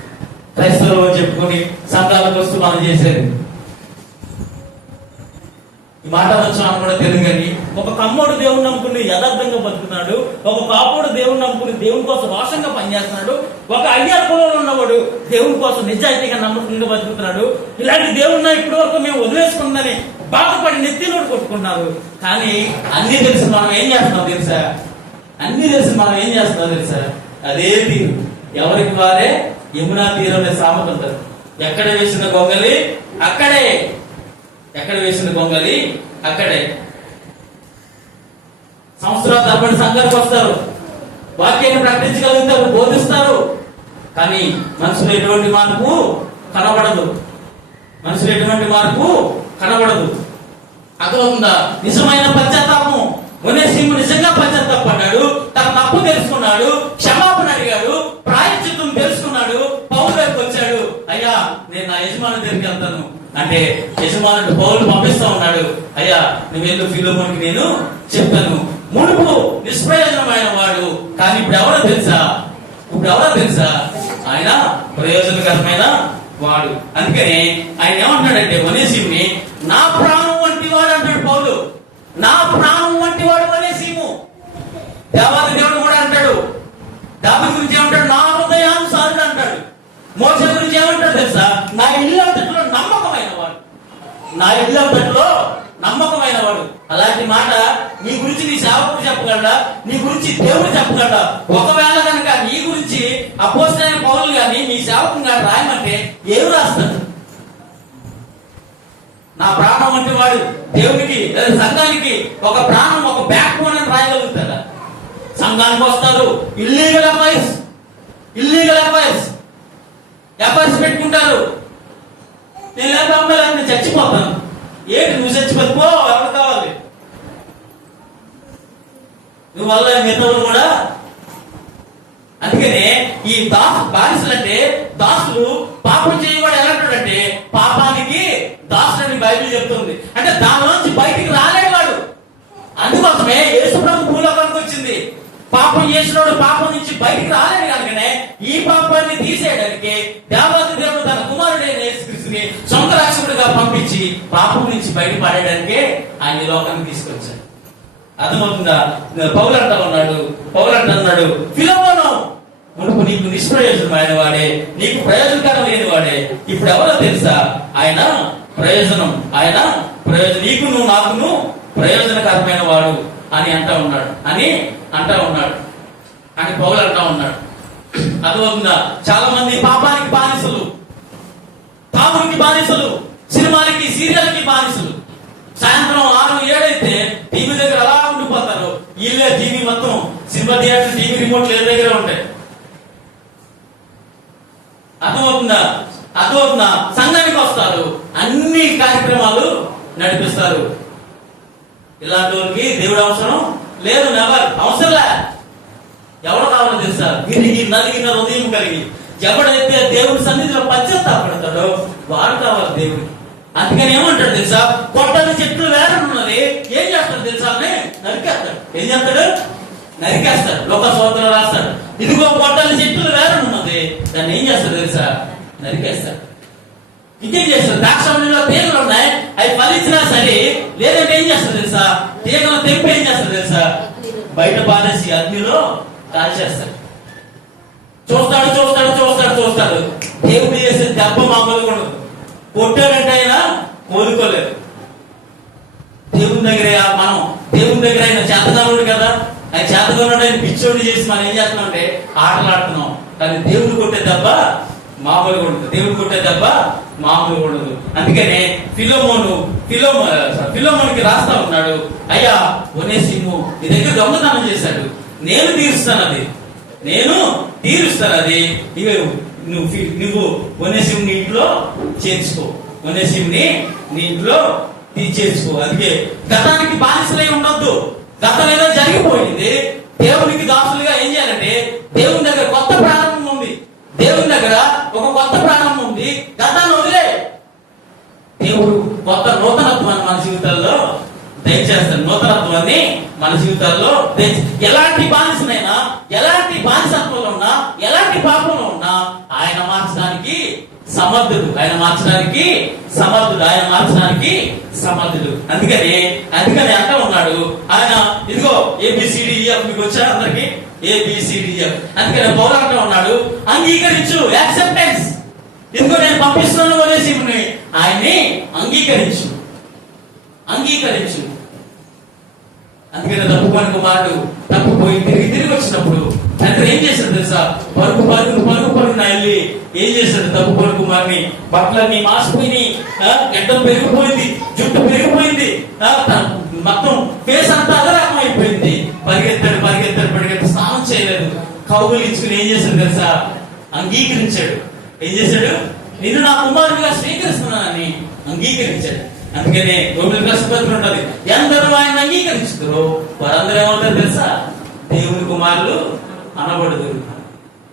క్రైస్తవులు చెప్పుకొని సంఘాలకు వస్తూ మనం చేసేది. ఈ మాట వచ్చాను కూడా తెలియదు, కానీ ఒక కమ్మోడు దేవుని నమ్ముకుని యథార్థంగా బతుకుతున్నాడు, ఒక కాపోడు దేవుని నమ్ముకుని దేవుని కోసం రోషంగా పనిచేస్తున్నాడు, ఒక అయ్యారు కులంలో ఉన్నవాడు దేవుని కోసం నిజాయితీగా నమ్మకంగా బతుకుతున్నాడు. ఇలాంటి దేవుడిని ఇప్పటి వరకు మేము వదిలేసుకుందని బాధపడి నెత్తిలోడు కొట్టుకున్నారు. కానీ అన్ని తెలిసి మనం ఏం చేస్తున్నాం తెలుసా? అదే తీరు, ఎవరికి వారే యమునా తీరం అనే సామెత ఉంటారు. ఎక్కడ వేసిన గొంగలి అక్కడే, సంవత్సరాల తరబడి సంఘానికి వస్తారు, వాక్యాన్ని ప్రకటించగలుగుతారు, బోధిస్తారు, కానీ మనసులో ఎటువంటి మార్పు కనబడదు. మనుషులు ఎటువంటి మార్పు కనబడదు. అర్థమవుతుందా? నిజమైన పశ్చాత్తాపం. ఒనేసిము నిజంగా పశ్చాత్తాపడ్డాడు, తన తప్పు తెలుసుకున్నాడు, క్షమాపణ అడిగాడు, ప్రాయశ్చిత్తం తెలుసుకున్నాడు. పౌలు దగ్గరికి వచ్చాడు. అయ్యా, నేను నా యజమాని దగ్గరికి వెళ్తాను అంటే యజమానుడు పౌలు పంపిస్తా ఉన్నాడు. అయ్యా, నువ్వెందుకు ఫిలోమోనుకి నేను చెప్తాను. మునుపు నిష్ప్రయోజనమైన వాడు, కానీ ఇప్పుడు ఎవరో తెలుసా? ఆయన ప్రయోజనకరమైన వాడు. అందుకని ఆయన ఏమంటున్నాడంటే ఒనేసిముని నా ప్రాణం వంటి వాడు అంటాడు పౌలు. నా ప్రాణం వంటి వాడు ఒనేసిము. దేవాది దేవుడు కూడా అంటాడు. దావీదు గురించి ఏమంటాడు? నా హృదయానుసారుడు అంటాడు. మోషే గురించి ఏమంటాడు తెలుసా? నా ఇల్లు అంతట్లో నమ్మకమైన వాడు. అలాంటి మాట నీ గురించి నీ సేవకుడు చెప్పగలడా? నీ గురించి దేవుడు చెప్పగలడా? ఒకవేళ కనుక నీ గురించి అపోస్తలైన పౌలు గాని నీ సేవకుడు గారు రాయమంటే ఏం రాస్తాడు? నా ప్రాణం వంటి వాడు దేవునికి లేదా సంఘానికి ఒక ప్రాణం, ఒక బ్యాక్ బోన్ అని రాయగలుగుతాడా? సంఘానికి వస్తారు, ఇల్లీగల్ ఎఫైర్స్ పెట్టుకుంటారు. నేను నేను చచ్చిపోతాను. ఏంటి నువ్వు చచ్చిపోతే ఎవరు కావాలి? నువ్వు వల్ల మిగతాలు కూడా. అందుకనే ఈ బానిసలు అంటే దాసులు పాపం చేయవాడు ఎలాంటాడంటే పాపానికి దాసులు అని బైబిల్ చెప్తుంది. అంటే దానిలోంచి బయటికి రాలేవాడు. అందుకోసమే యేసు ప్రభు భూలోకానికి వచ్చింది. పాపం చేసినోడు పాపం నుంచి బయటికి రాలేడు కనుకనే ఈ పాపాన్ని తీసేయడానికి దేవాది దేవుడు తన కుమారుడైన యేసుక్రీస్తుని సొంత రక్షకుడిగా పంపించి పాపం నుంచి బయటపడేయడానికే ఆయన ఈ లోకానికి తీసుకొచ్చాడు. అర్థమవుతుందా? పౌలు అంటున్నాడు ఫిలోమోను మునుపు నీకు నిష్ప్రయోజనమైన వాడే, నీకు ప్రయోజనకరం లేని వాడే, ఇప్పుడు ఎవరో తెలుసా? ఆయన ప్రయోజనం, నీకును నాకును ప్రయోజనకరమైన వాడు అని అంటా ఉన్నాడు అని పౌలు అంటా ఉన్నాడు. అర్థమవుతుందా? చాలా మంది పాపానికి బానిసలు, తాగుడికి బానిసలు, సినిమాలకి సీరియల్కి బానిసలు. సాయంత్రం 6-7 అయితే టీవీ దగ్గర అలా ఉండిపోతారు. వీళ్ళే టీవీ మొత్తం సినిమా థియేటర్ టీవీ రిమోట్లు ఏ దగ్గర ఉంటాయి. అర్థమవుతుందా? సంఘానికి వస్తారు, అన్ని కార్యక్రమాలు నడిపిస్తారు. ఇలాంటి వారికి దేవుడు అవసరం లేదు. అవసరంలే. ఎవరు కావాలో తెలుసా? విరిగి నలిగిన హృదయం కలిగి ఎవడైతే దేవుడి సన్నిధిలో పశ్చాత్తాపడతాడో వాడు కావాలి దేవుడు. అందుకని ఏమంటాడు తెలుసా? కొట్టని చెట్లు వేరనున్నది, ఏం చేస్తాడు తెలుసా? నరికేస్తాడు. ఏం చేస్తాడు? నరికేస్తాడు. లోకసోదరులు రాస్తాడు, ఇదిగో కొట్టని చెట్లు వేరనున్నది, దాన్ని ఏం చేస్తాడు తెలుసా? నరికేస్తాడు. ఇంకేం చేస్తారు? ద్రాక్షలో తీగలు ఉన్నాయి, అవి ఫలించినా సరే లేదంటే ఏం చేస్తారు తెలుసా? తీగలు తెంపి ఏం చేస్తారు తెలుసా? బయట పారేసి అగ్నిలో కాల్చేస్తాడు. చూస్తాడు. దేవుడు చేసే దెబ్బ మామూలుగా ఉండదు. కొట్టాడంటే ఆయన కోలుకోలేదు. దేవుని దగ్గర ఆయన చేతగానుడు కదా, ఆయన చేతగానుడు ఆయన పిచ్చోడు చేసి మనం ఏం చేస్తున్నాం అంటే ఆటలు ఆడుతున్నాం. కానీ దేవుడు కొట్టే దెబ్బ మామూలుగా ఉండదు. అందుకనే ఫిలోమోనుకి రాస్తా ఉన్నాడు, అయ్యా ఒనేసిము నీ దగ్గర దొంగతనం చేశాడు, నేను తీరుస్తాను అది. నువ్వు ఒనేసిముని ఇంట్లో చేర్చుకో. అందుకే గతానికి బానిసలై ఉండొద్దు. గతం ఏదో జరిగిపోయింది. దేవునికి దాసులుగా ఏం చేయాలంటే దేవుని దగ్గర కొత్త ప్రారంభం ఉంది. ఒక కొత్త ప్రారంభం ఉంది. గతాన్ని వదిలే. దేవుడు కొత్త నూతనత్వాన్ని మన జీవితాల్లో దయచేస్తాడు. ఎలాంటి బానిసనైనా, ఎలాంటి బానిసత్వంలో ఉన్నా, ఎలాంటి పాపంలో ఉన్నా ఆయన మార్చడానికి సమర్థుడు. అందుకని అంటూ ఉన్నాడు ఆయన, ఇదిగో ABCDEF మీకు వచ్చా అందరికి? ABCDEF. అందుకని పౌలు అంటూ ఉన్నాడు, అంగీకరించు, యాక్సెప్టెన్స్. ఇదిగో నేను పంపిస్తున్నాను ఒనేసిముని, ఆయన్ని అంగీకరించు. అందుకని తప్పుకొని కుమారుడు తప్పుపోయి తిరిగి వచ్చినప్పుడు తండ్రి ఏం చేశాడు తెలుసా? పరుగు వెళ్ళి ఏం చేశాడు? తప్పుకొని కుమారుని బట్టలన్నీ మాసిపోయినాయి, గడ్డం పెరిగిపోయింది, జుట్టు పెరిగిపోయింది, మొత్తం ఫేస్ అంతా అదరకం అయిపోయింది. పరిగెత్తాడు, స్నానం చేయలేదు. కౌగులించుకుని ఏం చేశాడు తెలుసా? అంగీకరించాడు. ఏం చేశాడు? నిన్ను నా కుమారుడిగా స్వీకరిస్తున్నానని అంగీకరించాడు. అందుకనే రోమిలకు రాసిన పత్రిక ఉంటది, ఎందరూ ఆయన అంగీకరించుతారో వారందరూ ఏమవుతారు తెలుసా? దేవుని కుమారులు అనబడుదురు.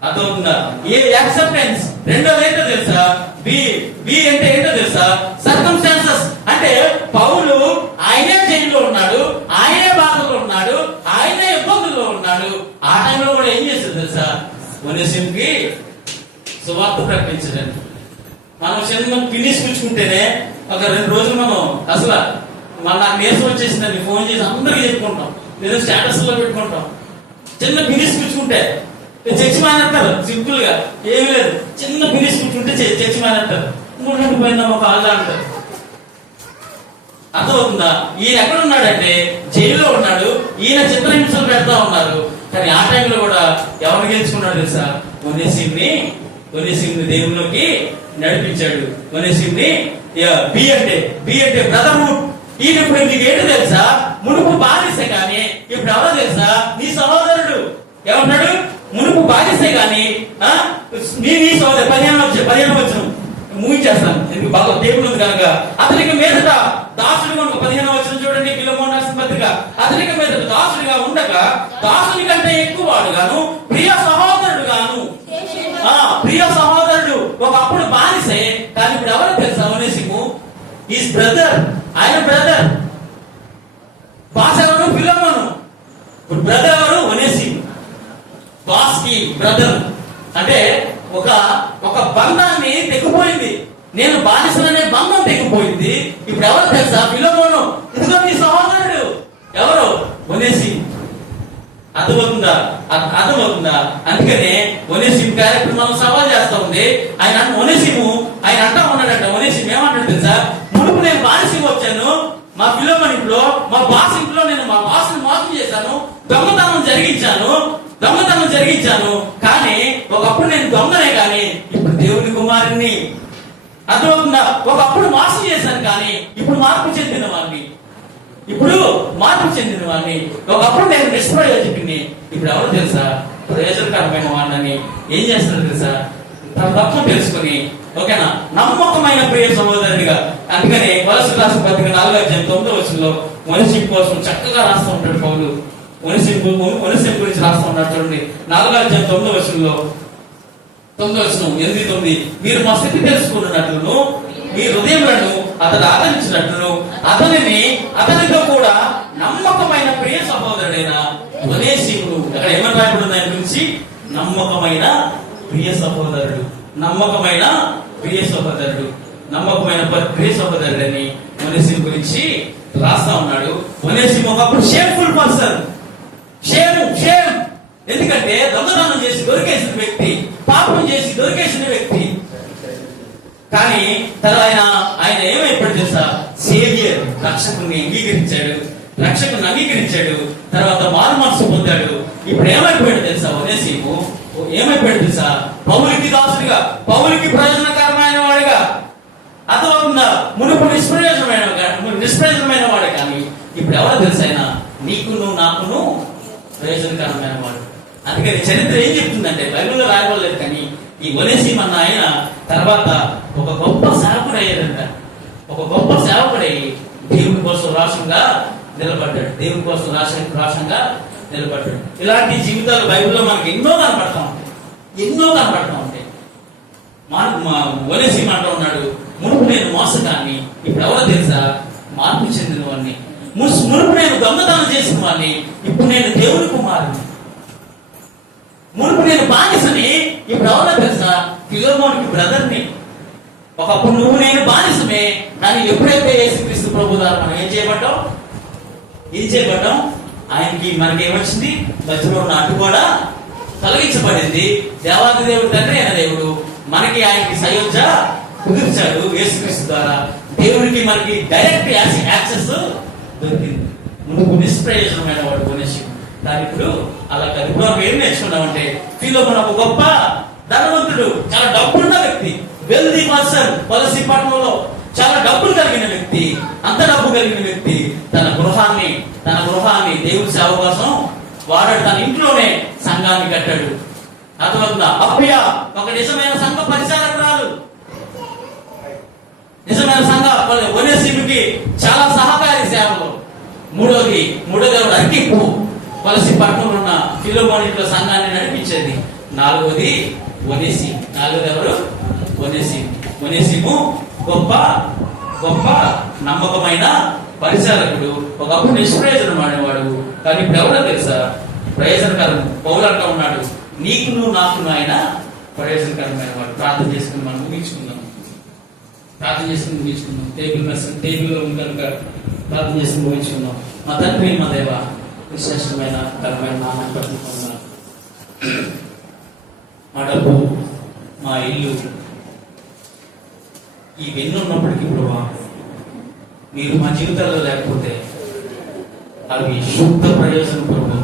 అర్థమవుతుందా? ఏ యాక్సెప్టెన్స్. రెండోది ఏంటో తెలుసా? బి అంటే ఏంటో తెలుసా? సర్కమ్స్టాన్సెస్. అంటే పౌలు ఆయనే జైల్లో ఉన్నాడు, ఆయనే బాధలో ఉన్నాడు, ఆయనే ఇబ్బందుల్లో ఉన్నాడు. ఆ టైంలో కూడా ఏం చేస్తాడు తెలుసా? ఒనేసిముకి సువార్త ప్రకటించడానికి. మనం చిన్న ఫినిష్ పుచ్చుకుంటేనే ఒక 2 రోజులు మనం అసలు నాకు నీరసం వచ్చేసిందని ఫోన్ చేసి అందరికీ చెప్పుకుంటాం, లేదా స్టేటస్ లో పెట్టుకుంటాం. చిన్న ఫినిష్ పుచ్చుకుంటే చర్చి మానేస్తారు. సింపుల్ గా ఏమీ లేదు, చిన్న ఫినిష్ పుచ్చుకుంటే చర్చి మానేస్తారు. 3 గంటల పైన ఒక ఆళ్ళ అంటారు. అర్థమవుతుందా? ఈయన ఎక్కడ ఉన్నాడంటే జైల్లో ఉన్నాడు. ఈయన చిత్రహింసలు పెడతా ఉన్నారు. కానీ ఆ టైంలో కూడా ఎవరిని గెలుచుకున్నాడు తెలుసా? ఒనేసిముని దేవుళ్ళకి నడిపించాడు. ఒనేసిముని బి అంటే బ్రదర్హుడ్. ఈయన ఇప్పుడు నీకు ఏంటి తెలుసా? మునుపు బానిసే కానీ ఇప్పుడు ఎవరో తెలుసా? నీ సహోదరుడు. ఏమన్నాడు? మునుపు బానిసే కానీ నీ సహోదరు. 15 వచ్చిన ముగించేస్తాను, ఎందుకు బాగా దేవుడు ఉంది కనుక. అతనికి మీదట దాసుడిగా 15 వచ్చిన చూడండి, ఫిలెమోను రాసిన పత్రిక. అతనికి మీదట దాసుడిగా ఉండగా దాసుని కంటే ఎక్కువ వాడుగాను ప్రియ సహోదరుడు గాను. ప్రియ సహోదరుడు. ఒకప్పుడు బానిసే కానీ ఇప్పుడు ఎవరు తెలుసా? ఒనేసిము ఈజ్ బ్రదర్. ఆయన బ్రదర్. బాస్ ఎవరు? ఫిలెమోను. ఇప్పుడు బ్రదర్ ఎవరు? ఒనేసిము. బాస్ కి బ్రదర్. అంటే ఒక బంధాన్ని తెగిపోయింది. నేను బానిసలనే బంధం తెగిపోయింది. ఇప్పుడు ఎవరు తెలుసా? ఫిలెమోను. ఇదిగో నీ సహోదరుడు. ఎవరు? ఒనేసిము. అర్థమవుతుందా? అందుకనే ఒనేసిము క్యారెక్టర్ మనం సవాల్ చేస్తా ఉంది. ఒనేసిము ఆయన అంటా ఉన్నాడంట. ఒనేసిము ఏమంటాడు తెలుసా? మునుపు నేను బానిసగా వచ్చాను, మా ఫిలెమోను ఇంట్లో, మా బాస్ ఇంట్లో నేను మా బాస్ని మోసం చేశాను, దొంగతనం జరిగించాను. కానీ ఒకప్పుడు నేను దొంగనే కానీ ఇప్పుడు దేవుని కుమారుణ్ణి. అర్థమవుతుందా? ఒకప్పుడు మోసం చేశాను కానీ ఇప్పుడు మార్పు చెందిన వాడిని. ఒకప్పుడు నేను నిష్ప్రయోజకుడిని, ఇప్పుడు ఎవరు తెలుసా? ప్రయోజనకరమైన వాడిని. ఏం చేస్తున్నారు తెలుసా? తన తప్పు తెలుసుకుని, ఓకేనా, నమ్మకమైన ప్రియ సహోదరుడిగా. అందుకని కొలస్సీయులకు రాసిన పత్రిక 4:9 ఒనేసిము కోసం చక్కగా రాస్తూ ఉంటాడు పౌలు. ఒనేసిము గురించి రాస్తూ ఉన్నాడు చూడండి. 4:9 8-9 మీరు మా స్థితి తెలుసుకున్నట్లును మీ హృదయములను అతడు ఆదరించినట్లును అతనితో కూడా నమ్మకమైన ప్రియ సహోదరుడైన ఒనేసిమును. అక్కడ ఏమని రాయబడింది ఆయన గురించి? నమ్మకమైన ప్రియ సహోదరుడని ఒనేసిము గురించి రాస్తా ఉన్నాడు. ఒనేసిము ఒకప్పుడు షేమ్ఫుల్ పర్సన్. షేమ్. ఎందుకంటే దొంగతనం చేసి దొరికేసిన వ్యక్తి, పాపం చేసి దొరికేసిన వ్యక్తి. కానీ ఆయన ఏమైపోయాడు తెలుసా? సేవియర్, రక్షకుని అంగీకరించాడు. తర్వాత మారు మనసు పొందాడు. ఇప్పుడు ఏమైపోయాడు తెలుసా? ఒనేసిము ఏమైపోయాడు తెలుసా? పౌలుకి దాసుడిగా, పౌలుకి ప్రయోజనకరమైన వాడిగా. అర్థమవుతుందా? మునుపు నిష్ప్రయోజనమైన వాడే కానీ ఇప్పుడు ఎవరో తెలుసా? ఆయన నీకును నాకును ప్రయోజనకరమైన వాడు. అందుకని చరిత్ర ఏం చెప్తుందంటే, బైబిల్లో రాయబడలేదు కానీ ఈ ఒనేసిము అన్న ఆయన తర్వాత ఒక గొప్ప సేవకుడు అయ్యాడంట. ఒక గొప్ప సేవకుడై దేవుని కోసం రాష్ట్రంగా నిలబడ్డాడు. ఇలాంటి జీవితాలు బైబిల్లో మనకి ఎన్నో కనపడతా ఉంటాయి. ఒనేసిము అంటూ ఉన్నాడు, మునుపు నేను మోసగాన్ని, ఇప్పుడు ఎవరో తెలుసా? మార్పు చెందిన వాడిని. మునుపు నేను దొంగతనం చేసిన వాడిని, ఇప్పుడు నేను దేవుని కుమారుని. మునుపు నేను బానిసని, ఇప్పుడు ఎవరో తెలుసా? ఫిలెమోనుకి బ్రదర్ని. ఒకప్పుడు నువ్వు నేను బానిసమే, కానీ ఎప్పుడైతే యేసుక్రీస్తు ప్రభు ద్వారా మనం ఏం చేయబడ్డాం? ఆయనకి మనకి ఏమొచ్చింది? మధ్యలో ఉన్న అడ్డు కూడా తొలగించబడింది. దేవాది దేవుడు, తండ్రి అయిన దేవుడు మనకి ఆయనకి సయోధ్య కుదిర్చాడు యేసుక్రీస్తు ద్వారా. దేవుడికి మనకి డైరెక్ట్ యాక్సెస్ దొరికింది. నువ్వు నిష్ప్రయోజనమైన వాడు ఒనేసిము. కానీ ఇప్పుడు అలా కాదు. ఇప్పుడు మనం ఏం నేర్చుకున్నామంటే, ఫిలెమోను ఒక గొప్ప ధనవంతుడు, చాలా డబ్బున్న వ్యక్తి, వెల్దీ పర్సన్. కొలస్సీ పట్టణంలో చాలా డబ్బులు కలిగిన వ్యక్తి. అంత డబ్బు కలిగిన వ్యక్తి తన గృహాన్ని దేవుడి సేవ కోసం వాడాడు. తన ఇంట్లోనే సంఘాన్ని కట్టాడు. అర్థమవుతుందా? అప్పయ్య ఒక నిజమైన సంఘ పరిచారకురాలు. ఒనేసిముకి చాలా సహకారి సేవలు. మూడోది ఆవిడ అరటిప్పు వలసి పట్టణంలో ఉన్న ఫిలోమోనిలో సంఘాన్ని నడిపించేది. నాలుగోది ఒనేసిము. నాలుగోది ఎవరు? ఒనేసిము. ఒనేసిము గొప్ప గొప్ప నమ్మకమైన పరిచారకుడు. ఒకప్పుడు నిష్ప్రయోజనం ఆడేవాడు, కానీ ఇప్పుడు ఎవరో తెలుసా? ప్రయోజనకరం. పౌలు అంటూ ఉన్నాడు, నీకును నాకును ఆయన ప్రయోజనకరమైన వాడు. ప్రార్థన చేసుకుని మనం ముగించుకుందాం. టేబుల్లో ఉంది కనుక ప్రార్థన చేసుకుని ముగించుకుందాం. మా తండ్రి, మా దేవ, విశేషమైన కరమైన నామాన్ని పట్టుకుంటున్నాను. మా డబ్బు, మా ఇల్లు ఇవన్నీ ఉన్నప్పటికీ ప్రభా, మీరు మా జీవితాల్లో లేకపోతే అవి శుద్ధ ప్రయోజనం ప్రభు.